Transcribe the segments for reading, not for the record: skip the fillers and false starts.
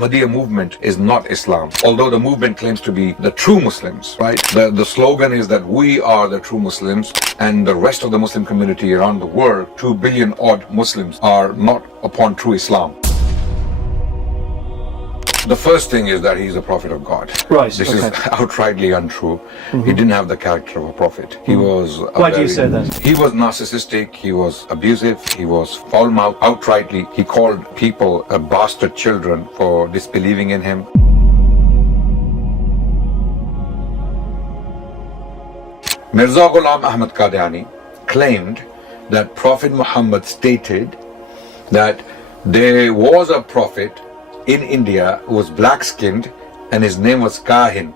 Ahmadiyya movement is not Islam, although the movement claims to be the true Muslims, right? The slogan is that we are the true Muslims, and the rest of the Muslim community around the world, 2 billion odd Muslims, are not upon true Islam. The first thing is that he's a prophet of God. Right. This is outrightly untrue. He didn't have the character of a prophet. He was. Why do you say that? He was narcissistic. He was abusive. He was foul-mouthed. Outrightly, he called people bastard children for disbelieving in him. Mirza Ghulam Ahmad Qadiani claimed that Prophet Muhammad stated that there was a prophet in India who was black-skinned and his name was Kahin.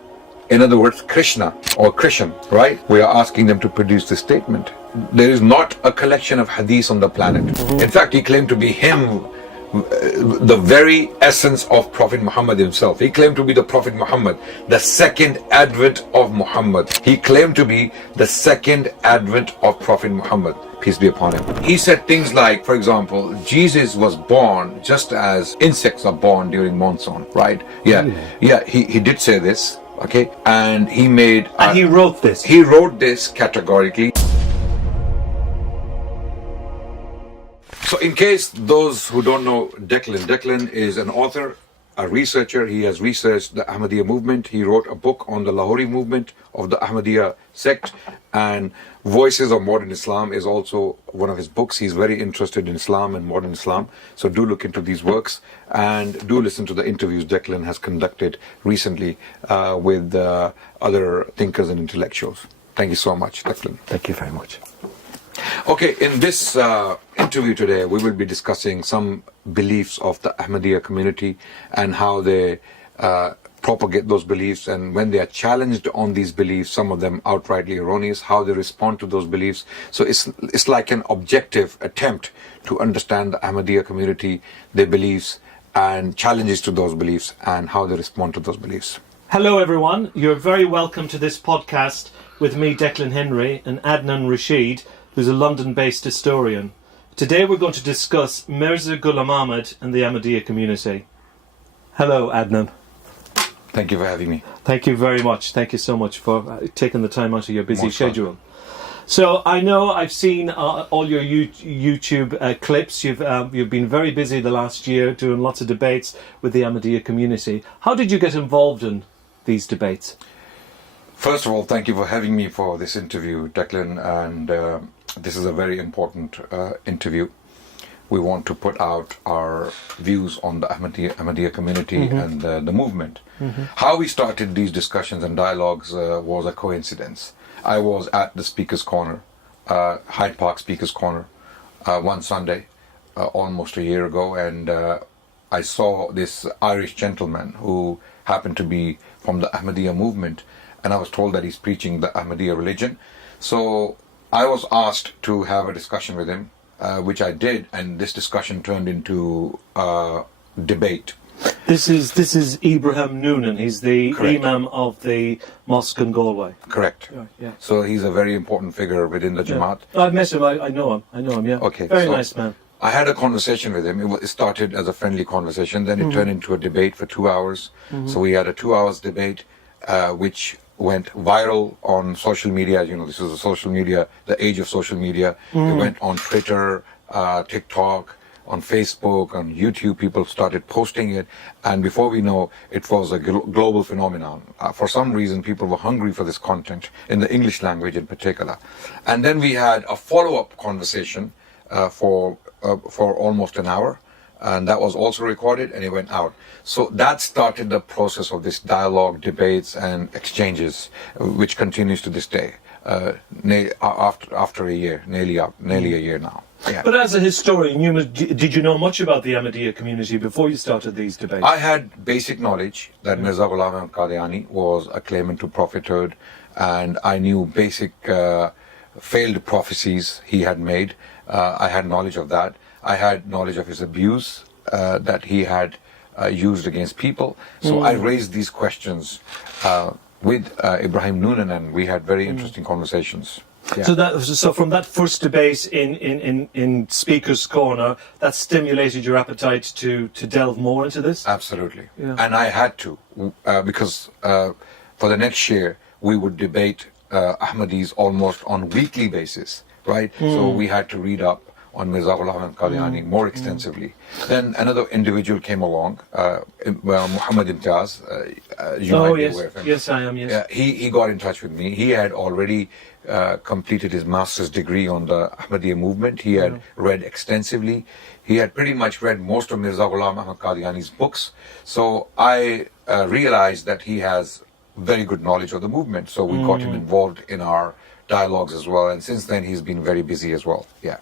In other words, Krishna or Christian, right? We are asking them to produce this statement. There is not a collection of hadiths on the planet. In fact, he claimed to be him, the very essence of Prophet Muhammad himself. He claimed to be the Prophet Muhammad, the second advent of Muhammad. He claimed to be the second advent of Prophet Muhammad, peace be upon him. He said things like, for example, Jesus was born just as insects are born during monsoon, right? Yeah, he did say this, okay? And he made... And he wrote this? He wrote this categorically. So in case those who don't know Declan is an author, a researcher. He has researched the Ahmadiyya movement. He wrote a book on the Lahori movement of the Ahmadiyya sect, and Voices of Modern Islam is also one of his books. He's very interested in Islam and modern Islam. So do look into these works and do listen to the interviews Declan has conducted recently with other thinkers and intellectuals. Thank you so much, Declan. Thank you very much. Okay, in this interview today, we will be discussing some beliefs of the Ahmadiyya community and how they propagate those beliefs, and when they are challenged on these beliefs, some of them outrightly erroneous, how they respond to those beliefs. So it's like an objective attempt to understand the Ahmadiyya community, their beliefs, and challenges to those beliefs, and how they respond to those beliefs. Hello everyone, you're very welcome to this podcast with me, Declan Henry, and Adnan Rashid, who's a London-based historian. Today we're going to discuss Mirza Ghulam Ahmad and the Ahmadiyya community. Hello, Adnan. Thank you for having me. Thank you very much. Thank you so much for taking the time out of your busy schedule. So I know I've seen all your YouTube clips. You've been very busy the last year doing lots of debates with the Ahmadiyya community. How did you get involved in these debates? First of all, thank you for having me for this interview, Declan, and this is a very important interview. We want to put out our views on the Ahmadiyya community and the movement. How we started these discussions and dialogues was a coincidence. I was at the Speaker's Corner, Hyde Park Speaker's Corner, one Sunday, almost a year ago, and I saw this Irish gentleman who happened to be from the Ahmadiyya movement, and I was told that he's preaching the Ahmadiyya religion. So I was asked to have a discussion with him, which I did, and this discussion turned into debate. This is Ibrahim Noonan. He's the Correct. Imam of the mosque in Galway. Correct. Yeah. So he's a very important figure within the Jamaat. I've met him. I know him. Yeah. Okay. Very so nice man. I had a conversation with him. It started as a friendly conversation, then it turned into a debate for 2 hours. So we had a 2 hours debate, which went viral on social media. You know, this is the age of social media. It went on Twitter, TikTok, on Facebook, on YouTube. People started posting it, and before we know, it was a global phenomenon. For some reason, people were hungry for this content, in the English language in particular. And then we had a follow-up conversation for almost an hour, and that was also recorded, and it went out. So that started the process of this dialogue, debates, and exchanges, which continues to this day, after a year, nearly a year now. Yeah. But as a historian, did you know much about the Ahmadiyya community before you started these debates? I had basic knowledge that Mirza Ghulam Ahmad Qadiani was a claimant to prophethood, and I knew basic failed prophecies he had made. I had knowledge of that. I had knowledge of his abuse that he had used against people. So I raised these questions with Ibrahim Noonan, and we had very interesting conversations. Yeah. So from that first debate in Speaker's Corner, that stimulated your appetite to delve more into this? Absolutely. Yeah. And I had to, because for the next year, we would debate Ahmadis almost on weekly basis, right? So we had to read up on Mirza Ghulam and Qadiani more extensively. Then another individual came along, Muhammad Imtiaz. You might be aware of him. Yes, I am, yes. Yeah, he got in touch with me. He had already completed his master's degree on the Ahmadiyya movement. He had read extensively. He had pretty much read most of Mirza Ghulam Ahmad Qadiani's books. So I realized that he has very good knowledge of the movement. So we got him involved in our dialogues as well. And since then, he's been very busy as well. Yeah.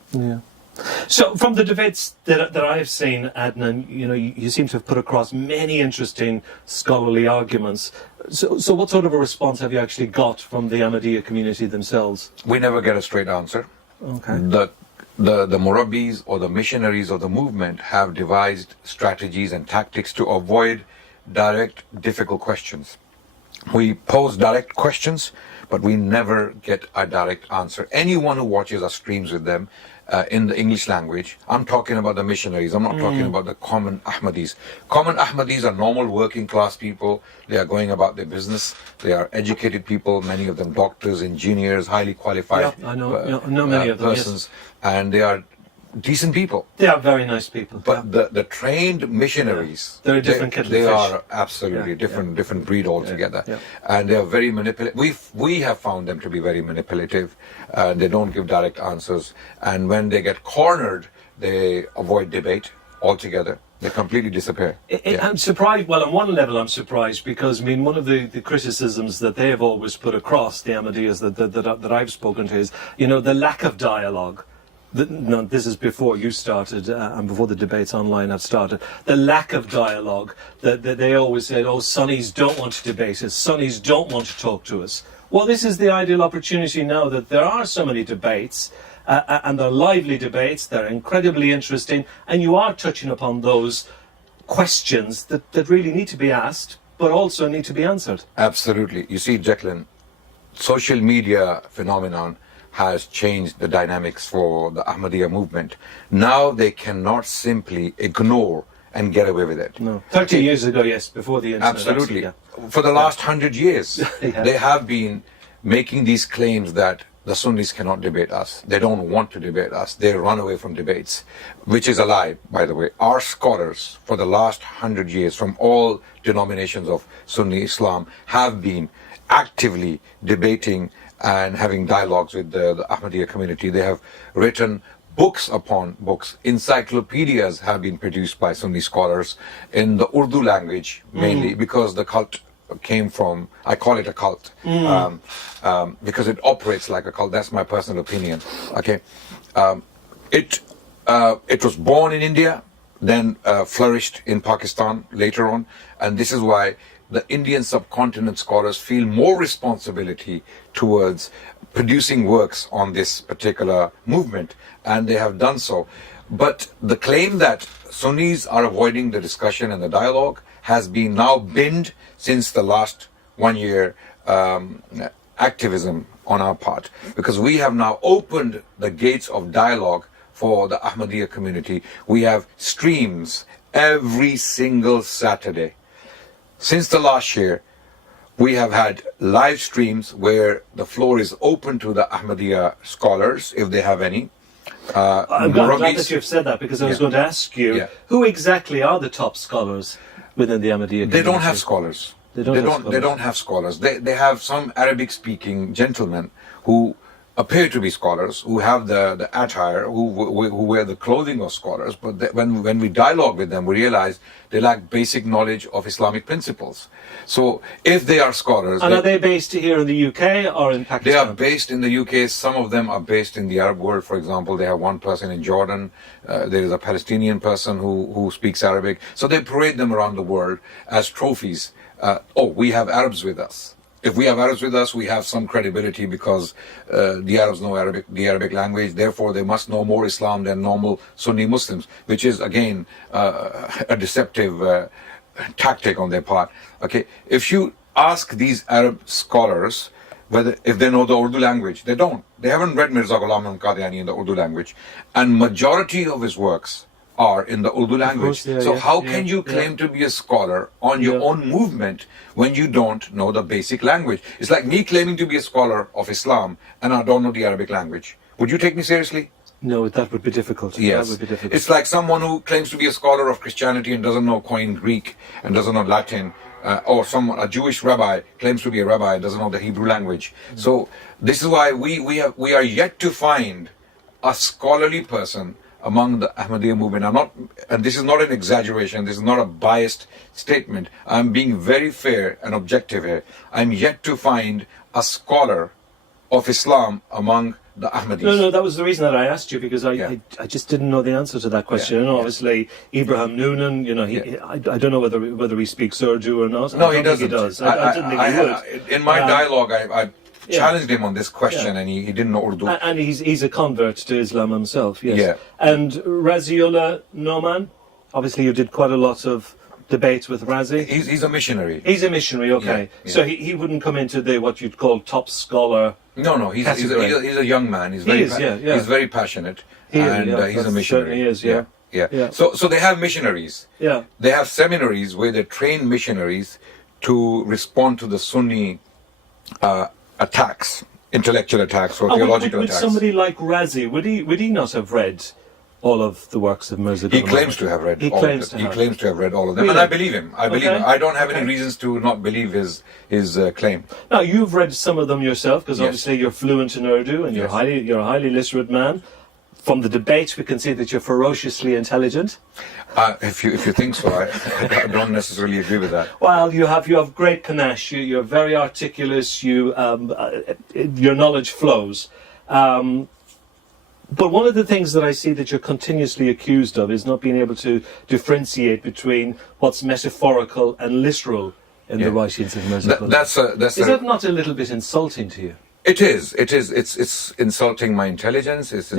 So from the debates that I've seen, Adnan, you seem to have put across many interesting scholarly arguments. So what sort of a response have you actually got from the Ahmadiyya community themselves? We never get a straight answer. Okay. The Murabbis or the missionaries of the movement have devised strategies and tactics to avoid direct, difficult questions. We pose direct questions, but we never get a direct answer. Anyone who watches our streams with them in the English language, I'm talking about the missionaries, I'm not talking about the common Ahmadis. Common Ahmadis are normal working class people. They are going about their business. They are educated people, many of them doctors, engineers, highly qualified I know many of them, persons. Yes. And they are decent people. They are very nice people. But the trained missionaries, they're a different kettle of they fish. are absolutely different breed altogether. And they are very manipulative. We have found them to be very manipulative. They don't give direct answers. And when they get cornered, they avoid debate altogether. They completely disappear. I'm surprised. Well, on one level, I'm surprised because one of the criticisms that they have always put across the Ahmadiyyas that I've spoken to is, the lack of dialogue. No, this is before you started and before the debates online have started. The lack of dialogue that they always said, Sunnis don't want to debate us, Sunnis don't want to talk to us. Well, this is the ideal opportunity now that there are so many debates and they're lively debates, they're incredibly interesting, and you are touching upon those questions that really need to be asked but also need to be answered. Absolutely. You see, Declan, social media phenomenon has changed the dynamics for the Ahmadiyya movement. Now they cannot simply ignore and get away with it. No. 30 years ago, yes, before the internet. Absolutely. For the last 100 years, they have been making these claims that the Sunnis cannot debate us. They don't want to debate us. They run away from debates, which is a lie, by the way. Our scholars for the last 100 years from all denominations of Sunni Islam have been actively debating and having dialogues with the Ahmadiyya community. They have written books upon books. Encyclopedias have been produced by Sunni scholars in the Urdu language, mainly because the cult came from, I call it a cult, because it operates like a cult. That's my personal opinion. Okay, it was born in India, then flourished in Pakistan later on, and this is why the Indian subcontinent scholars feel more responsibility towards producing works on this particular movement, and they have done so. But the claim that Sunnis are avoiding the discussion and the dialogue has been now binned since the last 1 year activism on our part, because we have now opened the gates of dialogue for the Ahmadiyya community. We have streams every single Saturday. Since the last year, we have had live streams where the floor is open to the Ahmadiyya scholars, if they have any. I'm glad that you've said that, because I was going to ask you, who exactly are the top scholars within the Ahmadiyya community? They don't have scholars. They don't have scholars. They have some Arabic-speaking gentlemen who appear to be scholars, who have the attire, who wear the clothing of scholars, but when we dialogue with them, we realize they lack basic knowledge of Islamic principles. So if they are scholars... And are they based here in the UK or in Pakistan? They are based in the UK. Some of them are based in the Arab world. For example, they have one person in Jordan. There is a Palestinian person who speaks Arabic. So they parade them around the world as trophies. We have Arabs with us. If we have Arabs with us, we have some credibility because the Arabs know the Arabic language. Therefore, they must know more Islam than normal Sunni Muslims, which is, again, a deceptive tactic on their part. Okay, if you ask these Arab scholars, whether if they know the Urdu language. They don't. They haven't read Mirza Ghulam Ahmad Qadiani in the Urdu language, and majority of his works are in the Urdu language. So how can you claim to be a scholar on your own movement when you don't know the basic language? It's like me claiming to be a scholar of Islam and I don't know the Arabic language. Would you take me seriously? No, that would be difficult. Yes. That would be difficult. It's like someone who claims to be a scholar of Christianity and doesn't know Koine Greek and doesn't know Latin, or a Jewish rabbi claims to be a rabbi and doesn't know the Hebrew language. So this is why we are yet to find a scholarly person among the Ahmadiyya movement. And this is not an exaggeration, this is not a biased statement. I'm being very fair and objective here. I'm yet to find a scholar of Islam among the Ahmadis. No, that was the reason that I asked you, because I just didn't know the answer to that question. And obviously, Ibrahim Noonan, I don't know whether he speaks Urdu or not. No, he doesn't. He does. I didn't think he would. In my dialogue, I challenged him on this question, and he didn't know Urdu. And he's a convert to Islam himself, yes. Yeah. And Raziullah Noman, obviously you did quite a lot of debates with Razi. He's a missionary. He's a missionary, okay. Yeah. So he wouldn't come into what you'd call top scholar. No, he's a young man. He's very passionate, he's a missionary. He is, yeah. So they have missionaries. Yeah. They have seminaries where they train missionaries to respond to the Sunni attacks, intellectual attacks or theological would attacks. Somebody like Razi, would he not have read all of the works of Mirza Ghulam? He claims to have read all of them. He claims to have read all of them. Really? And I believe him. I don't have any reasons to not believe his claim. Now, you've read some of them yourself, because obviously you're fluent in Urdu and you're a highly literate man. From the debate, we can see that you're ferociously intelligent. If you think so, I don't necessarily agree with that. Well, you have great panache. You're very articulate. Your knowledge flows. But one of the things that I see that you're continuously accused of is not being able to differentiate between what's metaphorical and literal in the writings of Mirza Ghulam. Is that not a little bit insulting to you? It is. It's insulting my intelligence. It's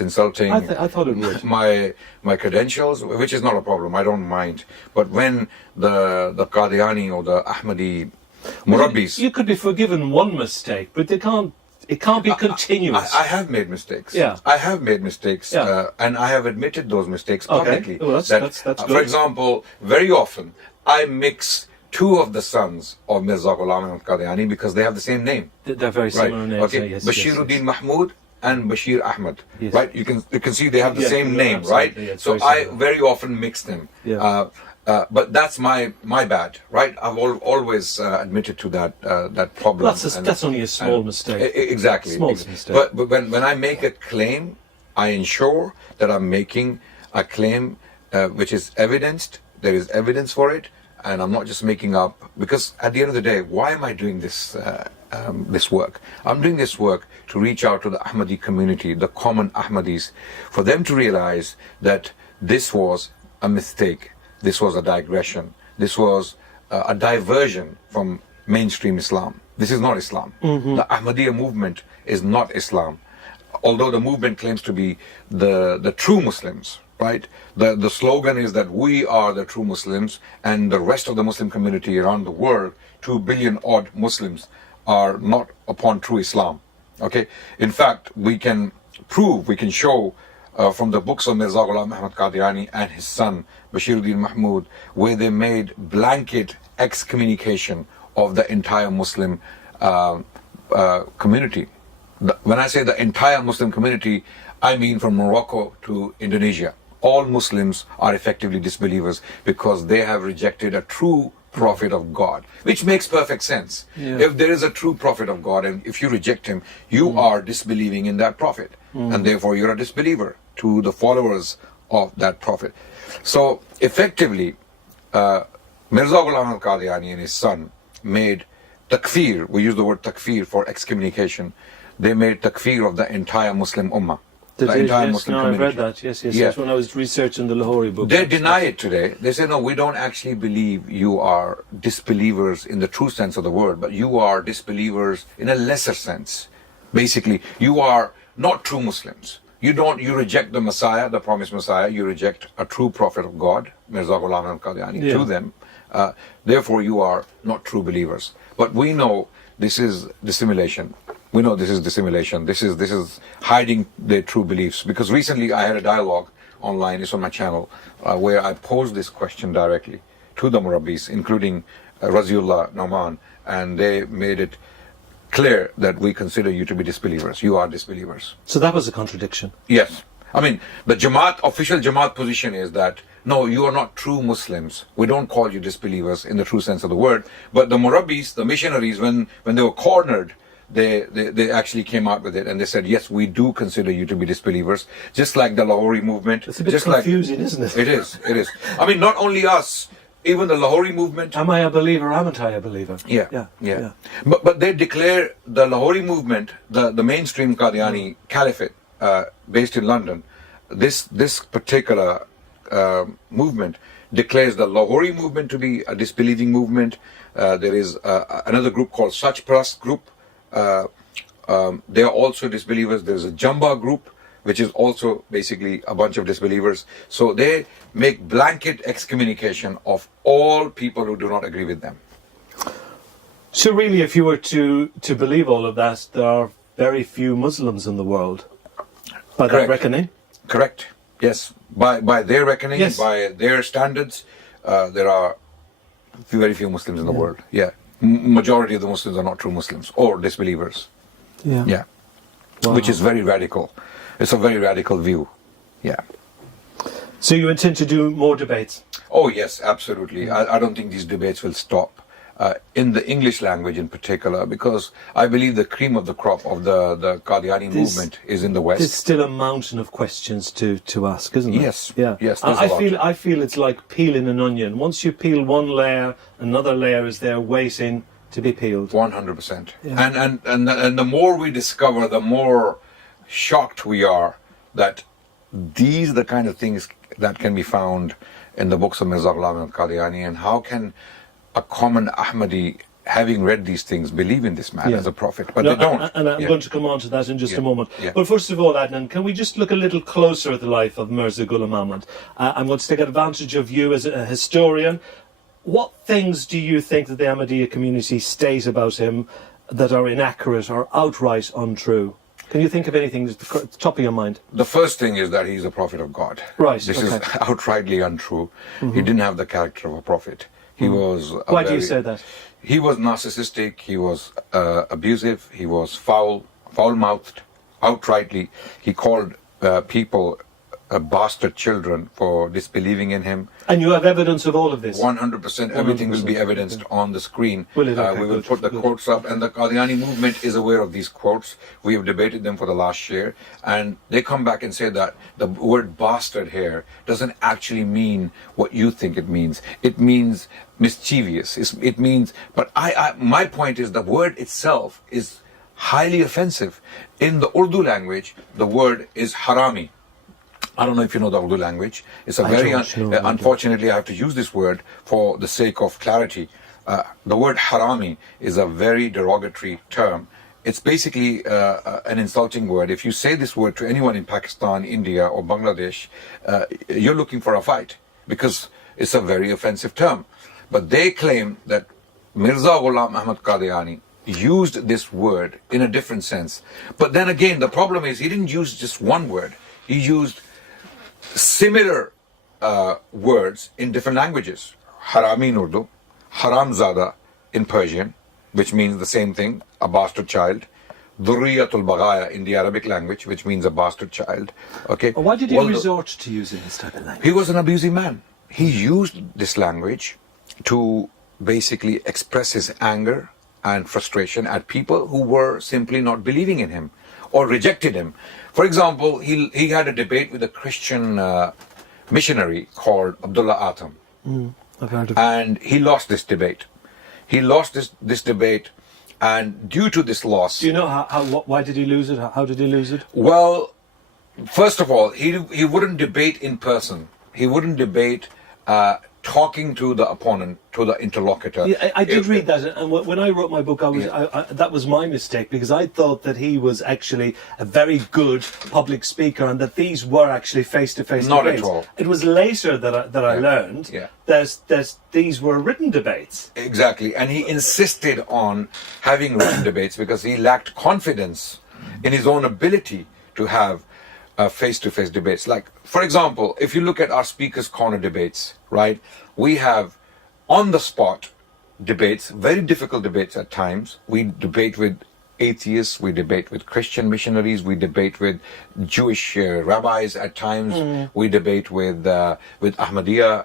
insulting. I thought it would. My credentials, which is not a problem. I don't mind. But when the Qadiani or the Ahmadi Murabbis, you could be forgiven one mistake, but it can't be continuous. I have made mistakes. Yeah. I have made mistakes, and I have admitted those mistakes publicly. Well, that's good. For example, very often I mix two of the sons of Mirza Ghulam Ahmad Qadiani because they have the same name. They're very similar names. Okay. Yes, Basheer Mahmud and Basheer Ahmad. Yes. Right? You can see they have the same name, right? Yes, so I very often mix them. Yeah. But that's my bad, right? I've always admitted to that problem. That's only a small mistake. Exactly. Small mistake. But when I make a claim, I ensure that I'm making a claim which is evidenced. There is evidence for it, and I'm not just making up. Because at the end of the day, why am I doing this work? I'm doing this work to reach out to the Ahmadi community, the common Ahmadis, for them to realize that this was a mistake. This was a digression. This was a diversion from mainstream Islam. This is not Islam. Mm-hmm. The Ahmadiyya movement is not Islam. Although the movement claims to be the true Muslims, right? The slogan is that we are the true Muslims, and the rest of the Muslim community around the world, 2 billion odd Muslims, are not upon true Islam. Okay? In fact, we can show from the books of Mirza Ghulam Ahmad Qadiani and his son Basheer Mahmud, where they made blanket excommunication of the entire Muslim community. When I say the entire Muslim community, I mean from Morocco to Indonesia. All Muslims are effectively disbelievers because they have rejected a true prophet of God, which makes perfect sense. Yeah. If there is a true prophet of God and if you reject him, you are disbelieving in that prophet, and therefore you're a disbeliever to the followers of that prophet. So effectively, Mirza Ghulam al-Qadiani and his son made takfir. We use the word takfir for excommunication. They made takfir of the entire Muslim ummah. Muslim I've read that. Yes. When I was researching the Lahori book. They deny it today. They say, no, we don't actually believe you are disbelievers in the true sense of the word, but you are disbelievers in a lesser sense. Basically, you are not true Muslims. You reject the Messiah, the promised Messiah. You reject a true prophet of God, Mirza Ghulam al-Qadiani, to them. Therefore, you are not true believers. But we know this is dissimulation. We know this is dissimulation. This is hiding their true beliefs. Because recently I had a dialogue online, it's on my channel, where I posed this question directly to the Murabbis, including Raziullah Nauman, and they made it clear that we consider you to be disbelievers. You are disbelievers. So that was a contradiction. Yes. I mean, the Jamaat, official Jamaat position is that, no, you are not true Muslims. We don't call you disbelievers in the true sense of the word. But the Murabbis, the missionaries, when they were cornered, they actually came out with it and they said, yes, we do consider you to be disbelievers, just like the Lahori movement. It's a bit just confusing, isn't it? It is. I mean, not only us, even the Lahori movement. Am I a believer? Am I a believer? Yeah. But they declare the Lahori movement, the mainstream Qadiani caliphate based in London, this particular movement declares the Lahori movement to be a disbelieving movement. There is another group called Sach Pras group. They are also disbelievers. There's a Jamba group, which is also basically a bunch of disbelievers. So they make blanket excommunication of all people who do not agree with them. So really, if you were to believe all of that, there are very few Muslims in the world. By that reckoning? Correct. Yes. By their reckoning, yes. By their standards, there are very few Muslims in the world. Yeah. Majority of the Muslims are not true Muslims or disbelievers. Yeah. Wow. Which is very radical. It's a very radical view. Yeah. So you intend to do more debates? Oh yes, absolutely. I don't think these debates will stop. In the English language in particular, because I believe the cream of the crop of the Qadiani movement is in the West. There's still a mountain of questions to ask, isn't there? Yes. Yeah. Yes. I feel it's like peeling an onion. Once you peel one layer, another layer is there waiting to be peeled. 100%. Yeah. And the more we discover, the more shocked we are that these are the kind of things that can be found in the books of Mirza Ghulam and Qadiani, and how can a common Ahmadi, having read these things, believe in this man as a prophet, but they don't. And I'm going to come on to that in just a moment. But first of all, Adnan, can we just look a little closer at the life of Mirza Ghulam Ahmad? I'm going to take advantage of you as a historian. What things do you think that the Ahmadiyya community state about him that are inaccurate or outright untrue? Can you think of anything at the top of your mind? The first thing is that he's a prophet of God. Right. This is outrightly untrue. He didn't have the character of a prophet. He was. Why do you say that? He was narcissistic. He was abusive. He was foul-mouthed, outrightly. He called people bastard children for disbelieving in him. And you have evidence of all of this? 100%. Everything will be evidenced on the screen. We will put the quotes up, and the Qadiani movement is aware of these quotes. We have debated them for the last year, and they come back and say that the word bastard here doesn't actually mean what you think it means. It means mischievous. It means, but my point is the word itself is highly offensive. In the Urdu language, the word is harami. I don't know if you know the Urdu language. It's a very, unfortunately, I have to use this word for the sake of clarity. The word harami is a very derogatory term. It's basically an insulting word. If you say this word to anyone in Pakistan, India, or Bangladesh, you're looking for a fight because it's a very offensive term. But they claim that Mirza Ghulam Ahmad Qadiani used this word in a different sense. But then again, the problem is he didn't use just one word. He used similar words in different languages. Harami in Urdu, Haramzada in Persian, which means the same thing, a bastard child. Dhurriyatul Baghaya in the Arabic language, which means a bastard child. Okay. Why did he resort to using this type of language? He was an abusive man. He used this language to basically express his anger and frustration at people who were simply not believing in him or rejected him. For example, he had a debate with a Christian missionary called Abdullah Atam. I've heard of and he lost this debate. He lost this debate, and due to this loss... Do you know why did he lose it? How did he lose it? Well, first of all, he wouldn't debate in person. He wouldn't debate talking to the opponent, to the interlocutor. Yeah, I did read that, and when I wrote my book, that was my mistake, because I thought that he was actually a very good public speaker, and that these were actually face-to-face Not debates. at all. It was later that I learned that these were written debates. Exactly, and he insisted on having written debates because he lacked confidence in his own ability to have face-to-face debates. Like, for example, if you look at our Speaker's Corner debates, right, we have on-the-spot debates, very difficult debates at times. We debate with atheists, we debate with Christian missionaries, we debate with Jewish rabbis at times, we debate with Ahmadiyya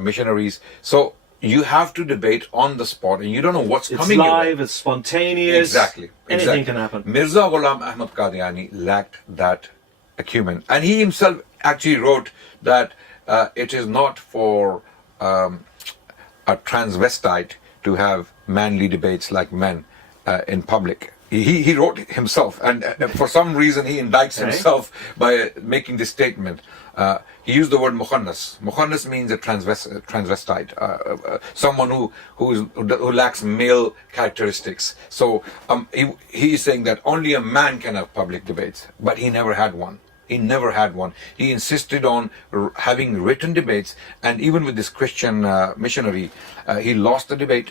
missionaries. So you have to debate on the spot, and you don't know what's coming. It's live, it's spontaneous. Exactly. Anything can happen. Mirza Ghulam Ahmad Qadiani lacked that acumen, and he himself actually wrote that it is not for a transvestite to have manly debates like men in public. He wrote himself, and for some reason he indicts himself by making this statement. He used the word mukhannas. Mukhannas means a transvestite, someone who lacks male characteristics. So he is saying that only a man can have public debates, but he never had one. He never had one. He insisted on having written debates, and even with this Christian missionary, he lost the debate.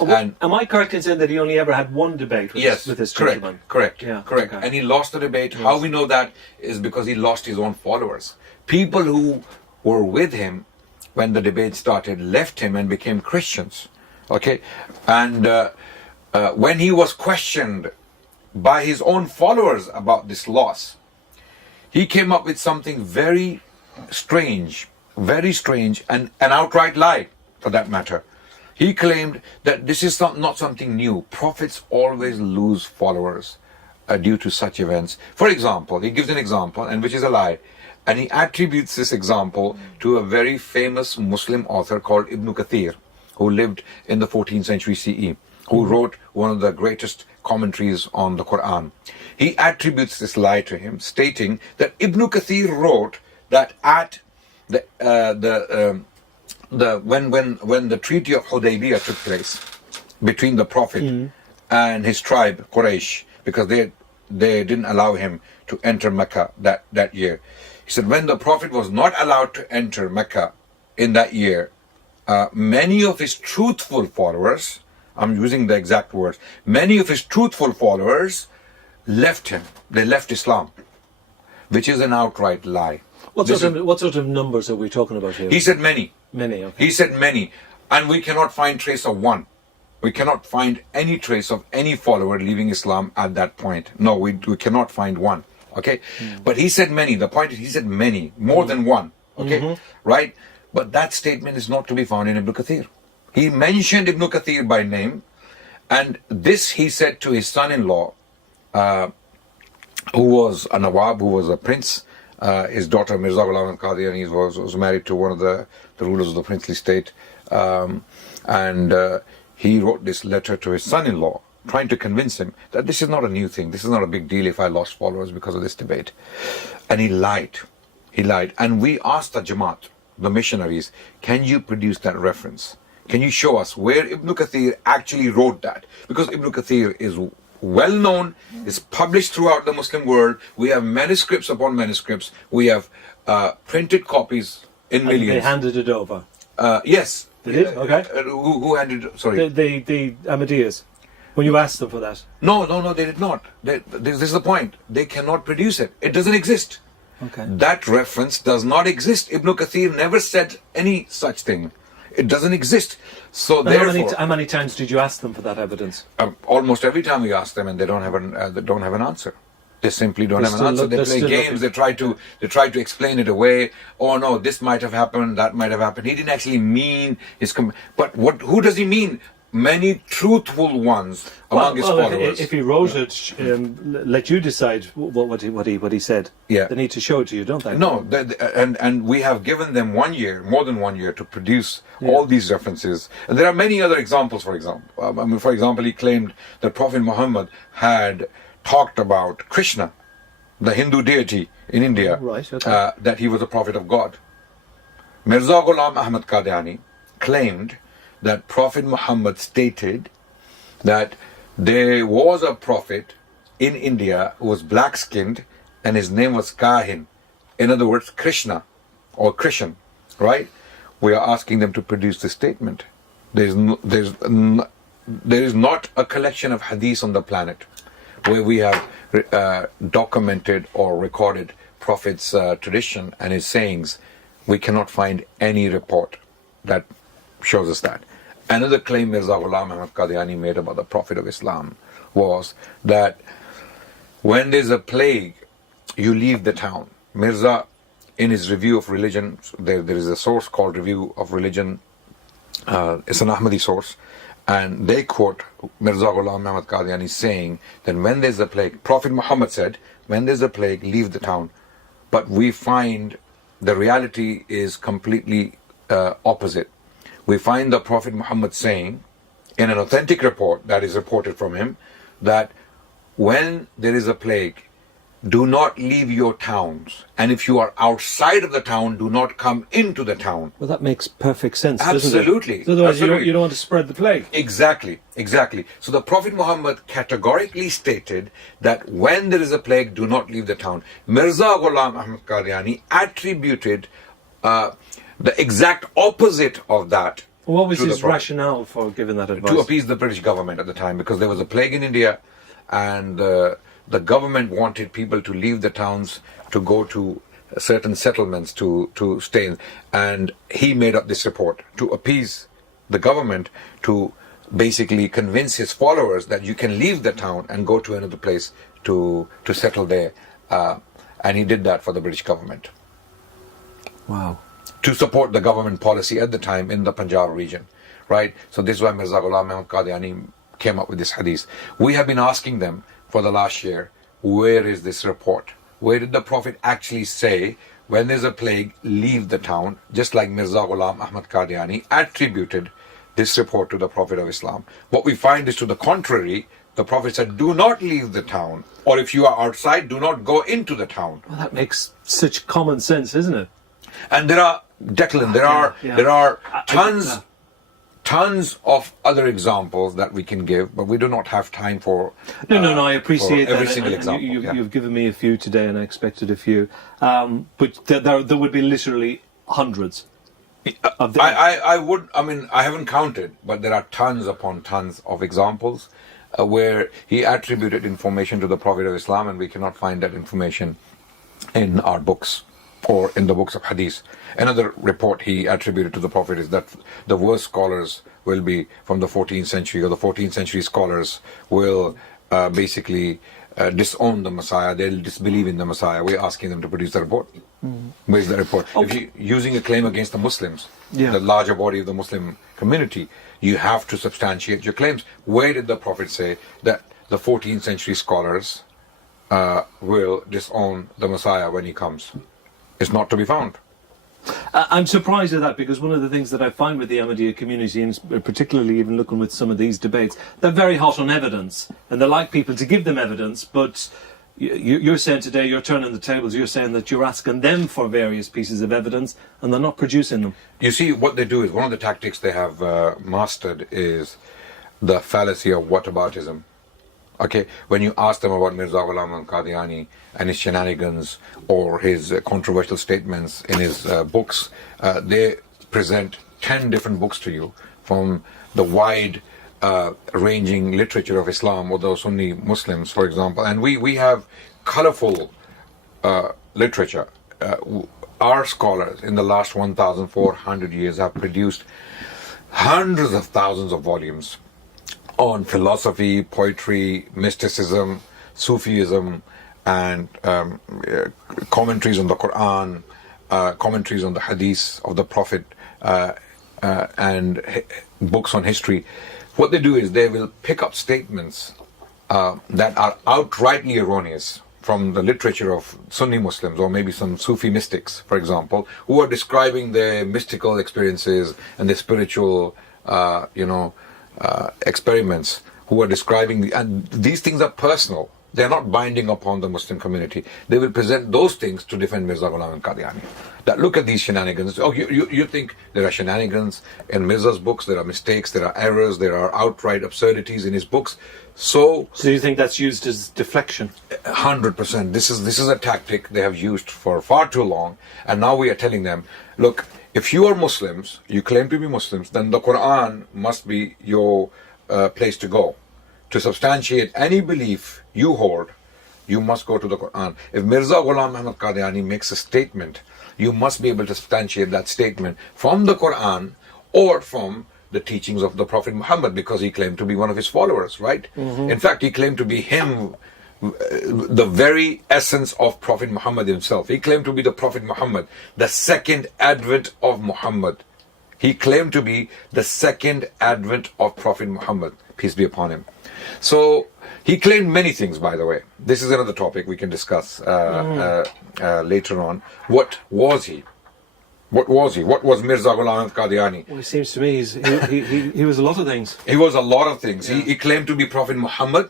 And am I correct in saying that he only ever had one debate with this gentleman? Correct. Yeah, correct. Okay. And he lost the debate. Yes. How we know that is because he lost his own followers. People who were with him when the debate started left him and became Christians. Okay, and when he was questioned by his own followers about this loss, he came up with something very strange, and an outright lie, for that matter. He claimed that this is not something new. Prophets always lose followers due to such events. For example, he gives an example, and which is a lie, and he attributes this example to a very famous Muslim author called Ibn Kathir, who lived in the 14th century CE, who wrote one of the greatest commentaries on the Quran. He attributes this lie to him, stating that Ibn Kathir wrote that at when the Treaty of Hudaybiyah took place between the Prophet and his tribe Quraysh, because they didn't allow him to enter Mecca that year. He said when the Prophet was not allowed to enter Mecca in that year, many of his truthful followers, I'm using the exact words, many of his truthful followers left him. They left Islam, which is an outright lie. What sort of numbers are we talking about here? He said many. Many, okay. He said many, and we cannot find trace of one. We cannot find any trace of any follower leaving Islam at that point. No, we cannot find one. Okay, but he said many. The point is, he said many, more than one. Okay, right? But that statement is not to be found in Ibn Kathir. He mentioned Ibn Kathir by name, and this he said to his son-in-law, who was a Nawab, who was a prince. His daughter Mirza Ghulam Qadiani was married to one of the rulers of the princely state, and he wrote this letter to his son-in-law, trying to convince him that this is not a new thing, this is not a big deal if I lost followers because of this debate. And he lied. And we asked the Jamaat, the missionaries, can you produce that reference? Can you show us where Ibn Kathir actually wrote that? Because Ibn Kathir is well known, is published throughout the Muslim world. We have manuscripts upon manuscripts. We have printed copies in millions. And they handed it over? Yes. They did? Okay. Who handed it? Sorry. The Ahmadiyyas. When you asked them for that? No, they did not. This is the point. They cannot produce it. It doesn't exist. Okay. That reference does not exist. Ibn Kathir never said any such thing. It doesn't exist. So therefore, how many times did you ask them for that evidence? Almost every time we ask them, and they don't have an answer. They simply don't have an answer. They play games. They try to explain it away. Oh no, this might have happened. That might have happened. He didn't actually mean his. But who does he mean? Many truthful ones among his followers. If he wrote it, let you decide what he said. Yeah. They need to show it to you, don't they? No, and we have given them 1 year, more than 1 year, to produce all these references. And there are many other examples. For example, he claimed that Prophet Muhammad had talked about Krishna, the Hindu deity in India, right, okay. That he was a prophet of God. Mirza Ghulam Ahmad Qadiani claimed that Prophet Muhammad stated that there was a prophet in India who was black-skinned and his name was Kahin. In other words, Krishna or Christian, right? We are asking them to produce this statement. There is not a collection of hadiths on the planet where we have documented or recorded Prophet's tradition and his sayings. We cannot find any report that shows us that. Another claim Mirza Ghulam Ahmad Qadiani made about the Prophet of Islam was that when there's a plague, you leave the town. Mirza, in his review of religion, there is a source called Review of Religion. It's an Ahmadi source, and they quote Mirza Ghulam Ahmad Qadiani saying that when there's a plague, Prophet Muhammad said, when there's a plague, leave the town. But we find the reality is completely opposite. We find the Prophet Muhammad saying in an authentic report that is reported from him that when there is a plague, do not leave your towns, and if you are outside of the town, do not come into the town. Well, that makes perfect sense, Absolutely. doesn't it? Otherwise, Absolutely. You don't want to spread the plague. Exactly. So the Prophet Muhammad categorically stated that when there is a plague, do not leave the town. Mirza Ghulam Ahmad Qadiani attributed the exact opposite of that. What was his rationale for giving that advice? To appease the British government at the time, because there was a plague in India, and the government wanted people to leave the towns to go to certain settlements to stay in. And he made up this report to appease the government, to basically convince his followers that you can leave the town and go to another place to settle there. And he did that for the British government. Wow. To support the government policy at the time in the Punjab region, right? So this is why Mirza Ghulam Ahmad Qadiani came up with this hadith. We have been asking them for the last year, where is this report? Where did the Prophet actually say, when there's a plague, leave the town? Just like Mirza Ghulam Ahmad Qadiani attributed this report to the Prophet of Islam. What we find is to the contrary. The Prophet said, do not leave the town, or if you are outside, do not go into the town. Well, that makes such common sense, isn't it? And there are, Declan, there are tons of other examples that we can give, but we do not have time for No, I appreciate every that. single example. You've given me a few today, and I expected a few. But there would be literally hundreds of them. I haven't counted, but there are tons upon tons of examples where he attributed information to the Prophet of Islam, and we cannot find that information in our books or in the books of hadith. Another report he attributed to the Prophet is that the worst scholars will be from the 14th century, or the 14th century scholars will basically disown the Messiah, they'll disbelieve in the Messiah. We're asking them to produce the report. Where's the report? If you're using a claim against the Muslims, the larger body of the Muslim community, you have to substantiate your claims. Where did the Prophet say that the 14th century scholars will disown the Messiah when he comes? It's not to be found. I'm surprised at that, because one of the things that I find with the Ahmadiyya community, and particularly even looking with some of these debates, they're very hot on evidence, and they like people to give them evidence, but you're saying today, you're turning the tables, you're saying that you're asking them for various pieces of evidence, and they're not producing them. You see, what they do is, one of the tactics they have mastered is the fallacy of whataboutism. Okay, when you ask them about Mirza Ghulam al-Qadiani and his shenanigans or his controversial statements in his books, they present 10 different books to you from the wide ranging literature of Islam or the Sunni Muslims, for example. And we have colorful literature. Our scholars in the last 1,400 years have produced hundreds of thousands of volumes on philosophy, poetry, mysticism, Sufism, and commentaries on the Quran, commentaries on the Hadith of the Prophet, and books on history. What they do is they will pick up statements that are outrightly erroneous from the literature of Sunni Muslims, or maybe some Sufi mystics, for example, who are describing their mystical experiences and their spiritual, experiments, who are describing and these things are personal. They're not binding upon the Muslim community. They will present those things to defend Mirza Ghulam and Qadiani. That look at these shenanigans. Oh, you think there are shenanigans in Mirza's books? There are mistakes, there are errors, there are outright absurdities in his books. So you think that's used as deflection? 100%. This is a tactic they have used for far too long, and now we are telling them, look, if you are Muslims, you claim to be Muslims, then the Quran must be your place to go. To substantiate any belief you hold, you must go to the Quran. If Mirza Ghulam Ahmad Qadiani makes a statement, you must be able to substantiate that statement from the Quran or from the teachings of the Prophet Muhammad, because he claimed to be one of his followers, right? In fact, he claimed to be him, the very essence of Prophet Muhammad himself. He claimed to be the Prophet Muhammad, the second advent of Muhammad. He claimed to be the second advent of Prophet Muhammad, peace be upon him. So he claimed many things, by the way. This is another topic we can discuss later on. What was he? What was he? What was Mirza Ghulam Qadiani? Well, it seems to me he was a lot of things. He was a lot of things. Yeah. He claimed to be Prophet Muhammad,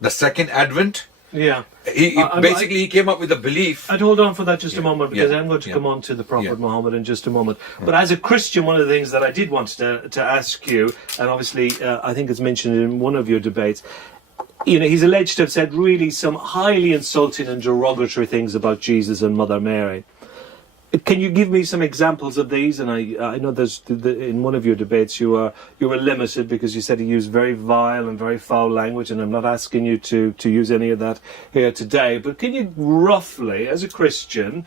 the second advent. Yeah. He came up with a belief. I'd hold on for that just a moment, because Yeah. I'm going to come on to the Prophet Yeah. Muhammad in just a moment. But as a Christian, one of the things that I did want to ask you, and obviously I think it's mentioned in one of your debates, he's alleged to have said really some highly insulting and derogatory things about Jesus and Mother Mary. Can you give me some examples of these? And I know there's in one of your debates you were limited because you said he used very vile and very foul language, and I'm not asking you to use any of that here today. But can you roughly, as a Christian,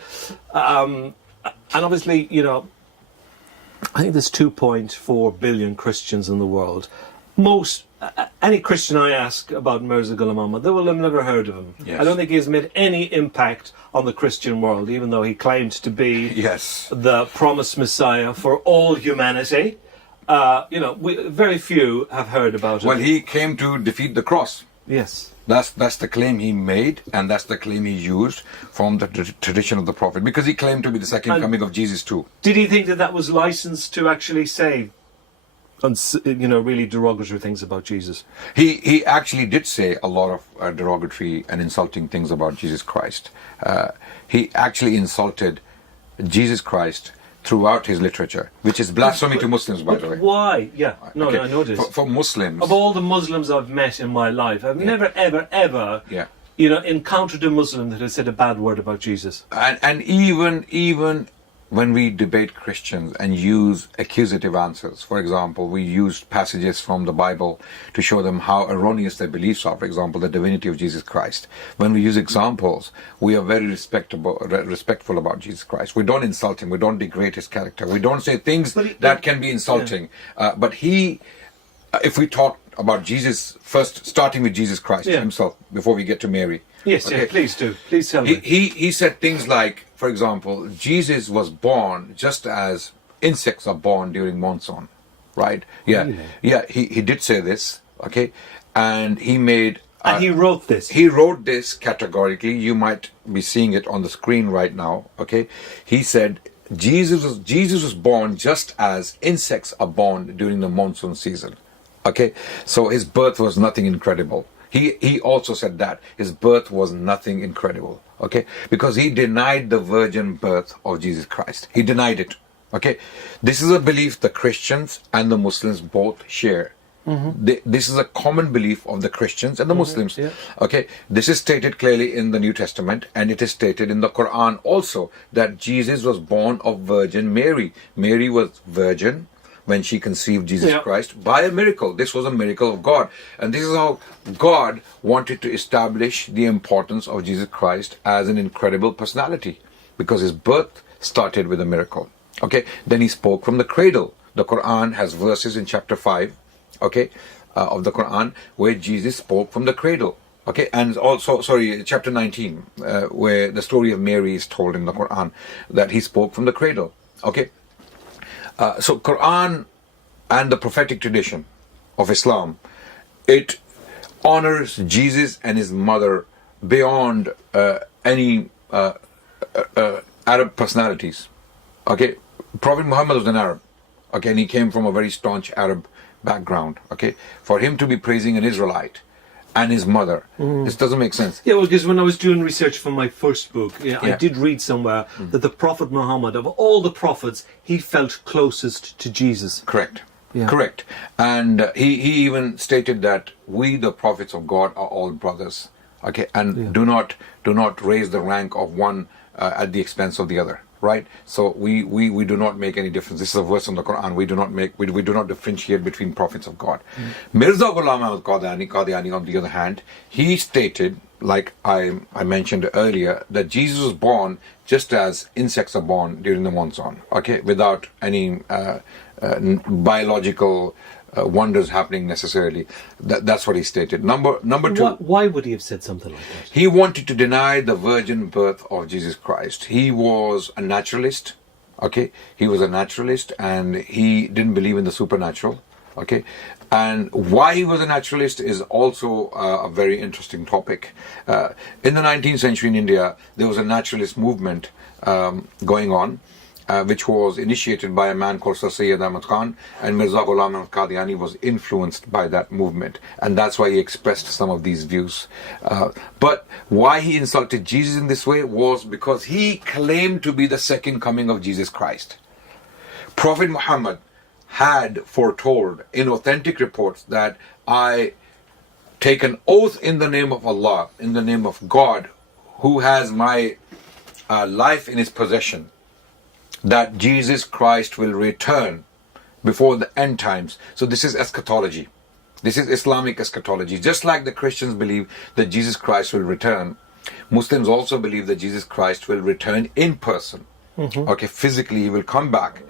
and obviously I think there's 2.4 billion Christians in the world. Any Christian I ask about Mirza Ghulam Ahmad, they will have never heard of him. Yes. I don't think he's made any impact on the Christian world, even though he claimed to be the promised Messiah for all humanity. Very few have heard about him. Well, he came to defeat the cross. Yes. That's the claim he made, and that's the claim he used from the tradition of the Prophet, because he claimed to be the second coming of Jesus too. Did he think that was licensed to actually say really derogatory things about Jesus? He actually did say a lot of derogatory and insulting things about Jesus Christ. He actually insulted Jesus Christ throughout his literature, which is blasphemy to Muslims, by the way. Why? Yeah. No, I know this. For Muslims, of all the Muslims I've met in my life, I've never, ever, encountered a Muslim that has said a bad word about Jesus. And even when we debate Christians and use accusative answers, for example, we use passages from the Bible to show them how erroneous their beliefs are, for example, the divinity of Jesus Christ. When we use examples, we are very respectful about Jesus Christ. We don't insult him, we don't degrade his character, we don't say things that can be insulting. But if we talk about Jesus, first starting with Jesus Christ himself, before we get to Mary. Yes, please do. Please tell me. He said things like, for example, Jesus was born just as insects are born during monsoon, right? Yeah, really? Yeah. He did say this, okay, and he made. And he wrote this. He wrote this categorically. You might be seeing it on the screen right now, okay? He said Jesus was born just as insects are born during the monsoon season, okay? So his birth was nothing incredible. He also said that his birth was nothing incredible, okay? Because he denied the virgin birth of Jesus Christ. He denied it, okay? This is a belief the Christians and the Muslims both share. This is a common belief of the Christians and the Muslims, okay? This is stated clearly in the New Testament, and it is stated in the Quran also, that Jesus was born of Virgin Mary. Mary was virgin when she conceived Jesus Christ by a miracle. This was a miracle of God. And this is how God wanted to establish the importance of Jesus Christ as an incredible personality, because his birth started with a miracle. Okay, then he spoke from the cradle. The Quran has verses in chapter 5, okay, of the Quran, where Jesus spoke from the cradle. Okay, and also, chapter 19, where the story of Mary is told in the Quran, that he spoke from the cradle. Okay. So Quran and the prophetic tradition of Islam, it honors Jesus and his mother beyond any Arab personalities. Okay, Prophet Muhammad was an Arab. Okay, and he came from a very staunch Arab background. Okay, for him to be praising an Israelite and his mother. This doesn't make sense. Yeah, well, because when I was doing research for my first book, I Yeah. did read somewhere that the Prophet Muhammad, of all the prophets, he felt closest to Jesus. Correct. Yeah. Correct. And he even stated that we, the prophets of God, are all brothers. Okay, and do not raise the rank of one at the expense of the other. Right. So we do not make any difference. This is a verse from the Quran. We do not differentiate between prophets of God. Mirza Ghulam Qadiani, on the other hand, he stated, like I mentioned earlier, that Jesus was born just as insects are born during the monsoon. Okay, without any biological wonders happening necessarily. That's what he stated. Number two. Why would he have said something like that? He wanted to deny the virgin birth of Jesus Christ. He was a naturalist. Okay, he was a naturalist, and he didn't believe in the supernatural. Okay, and why he was a naturalist is also a very interesting topic. In the 19th century in India, there was a naturalist movement going on, which was initiated by a man called Sir Syed Ahmad Khan, and Mirza Ghulam Ahmad Qadiani was influenced by that movement, and that's why he expressed some of these views. But why he insulted Jesus in this way was because he claimed to be the second coming of Jesus Christ. Prophet Muhammad had foretold in authentic reports that I take an oath in the name of Allah, in the name of God, who has my life in his possession, that Jesus Christ will return before the end times. So this is eschatology. This is Islamic eschatology. Just like the Christians believe that Jesus Christ will return, Muslims also believe that Jesus Christ will return in person. Okay, physically he will come back.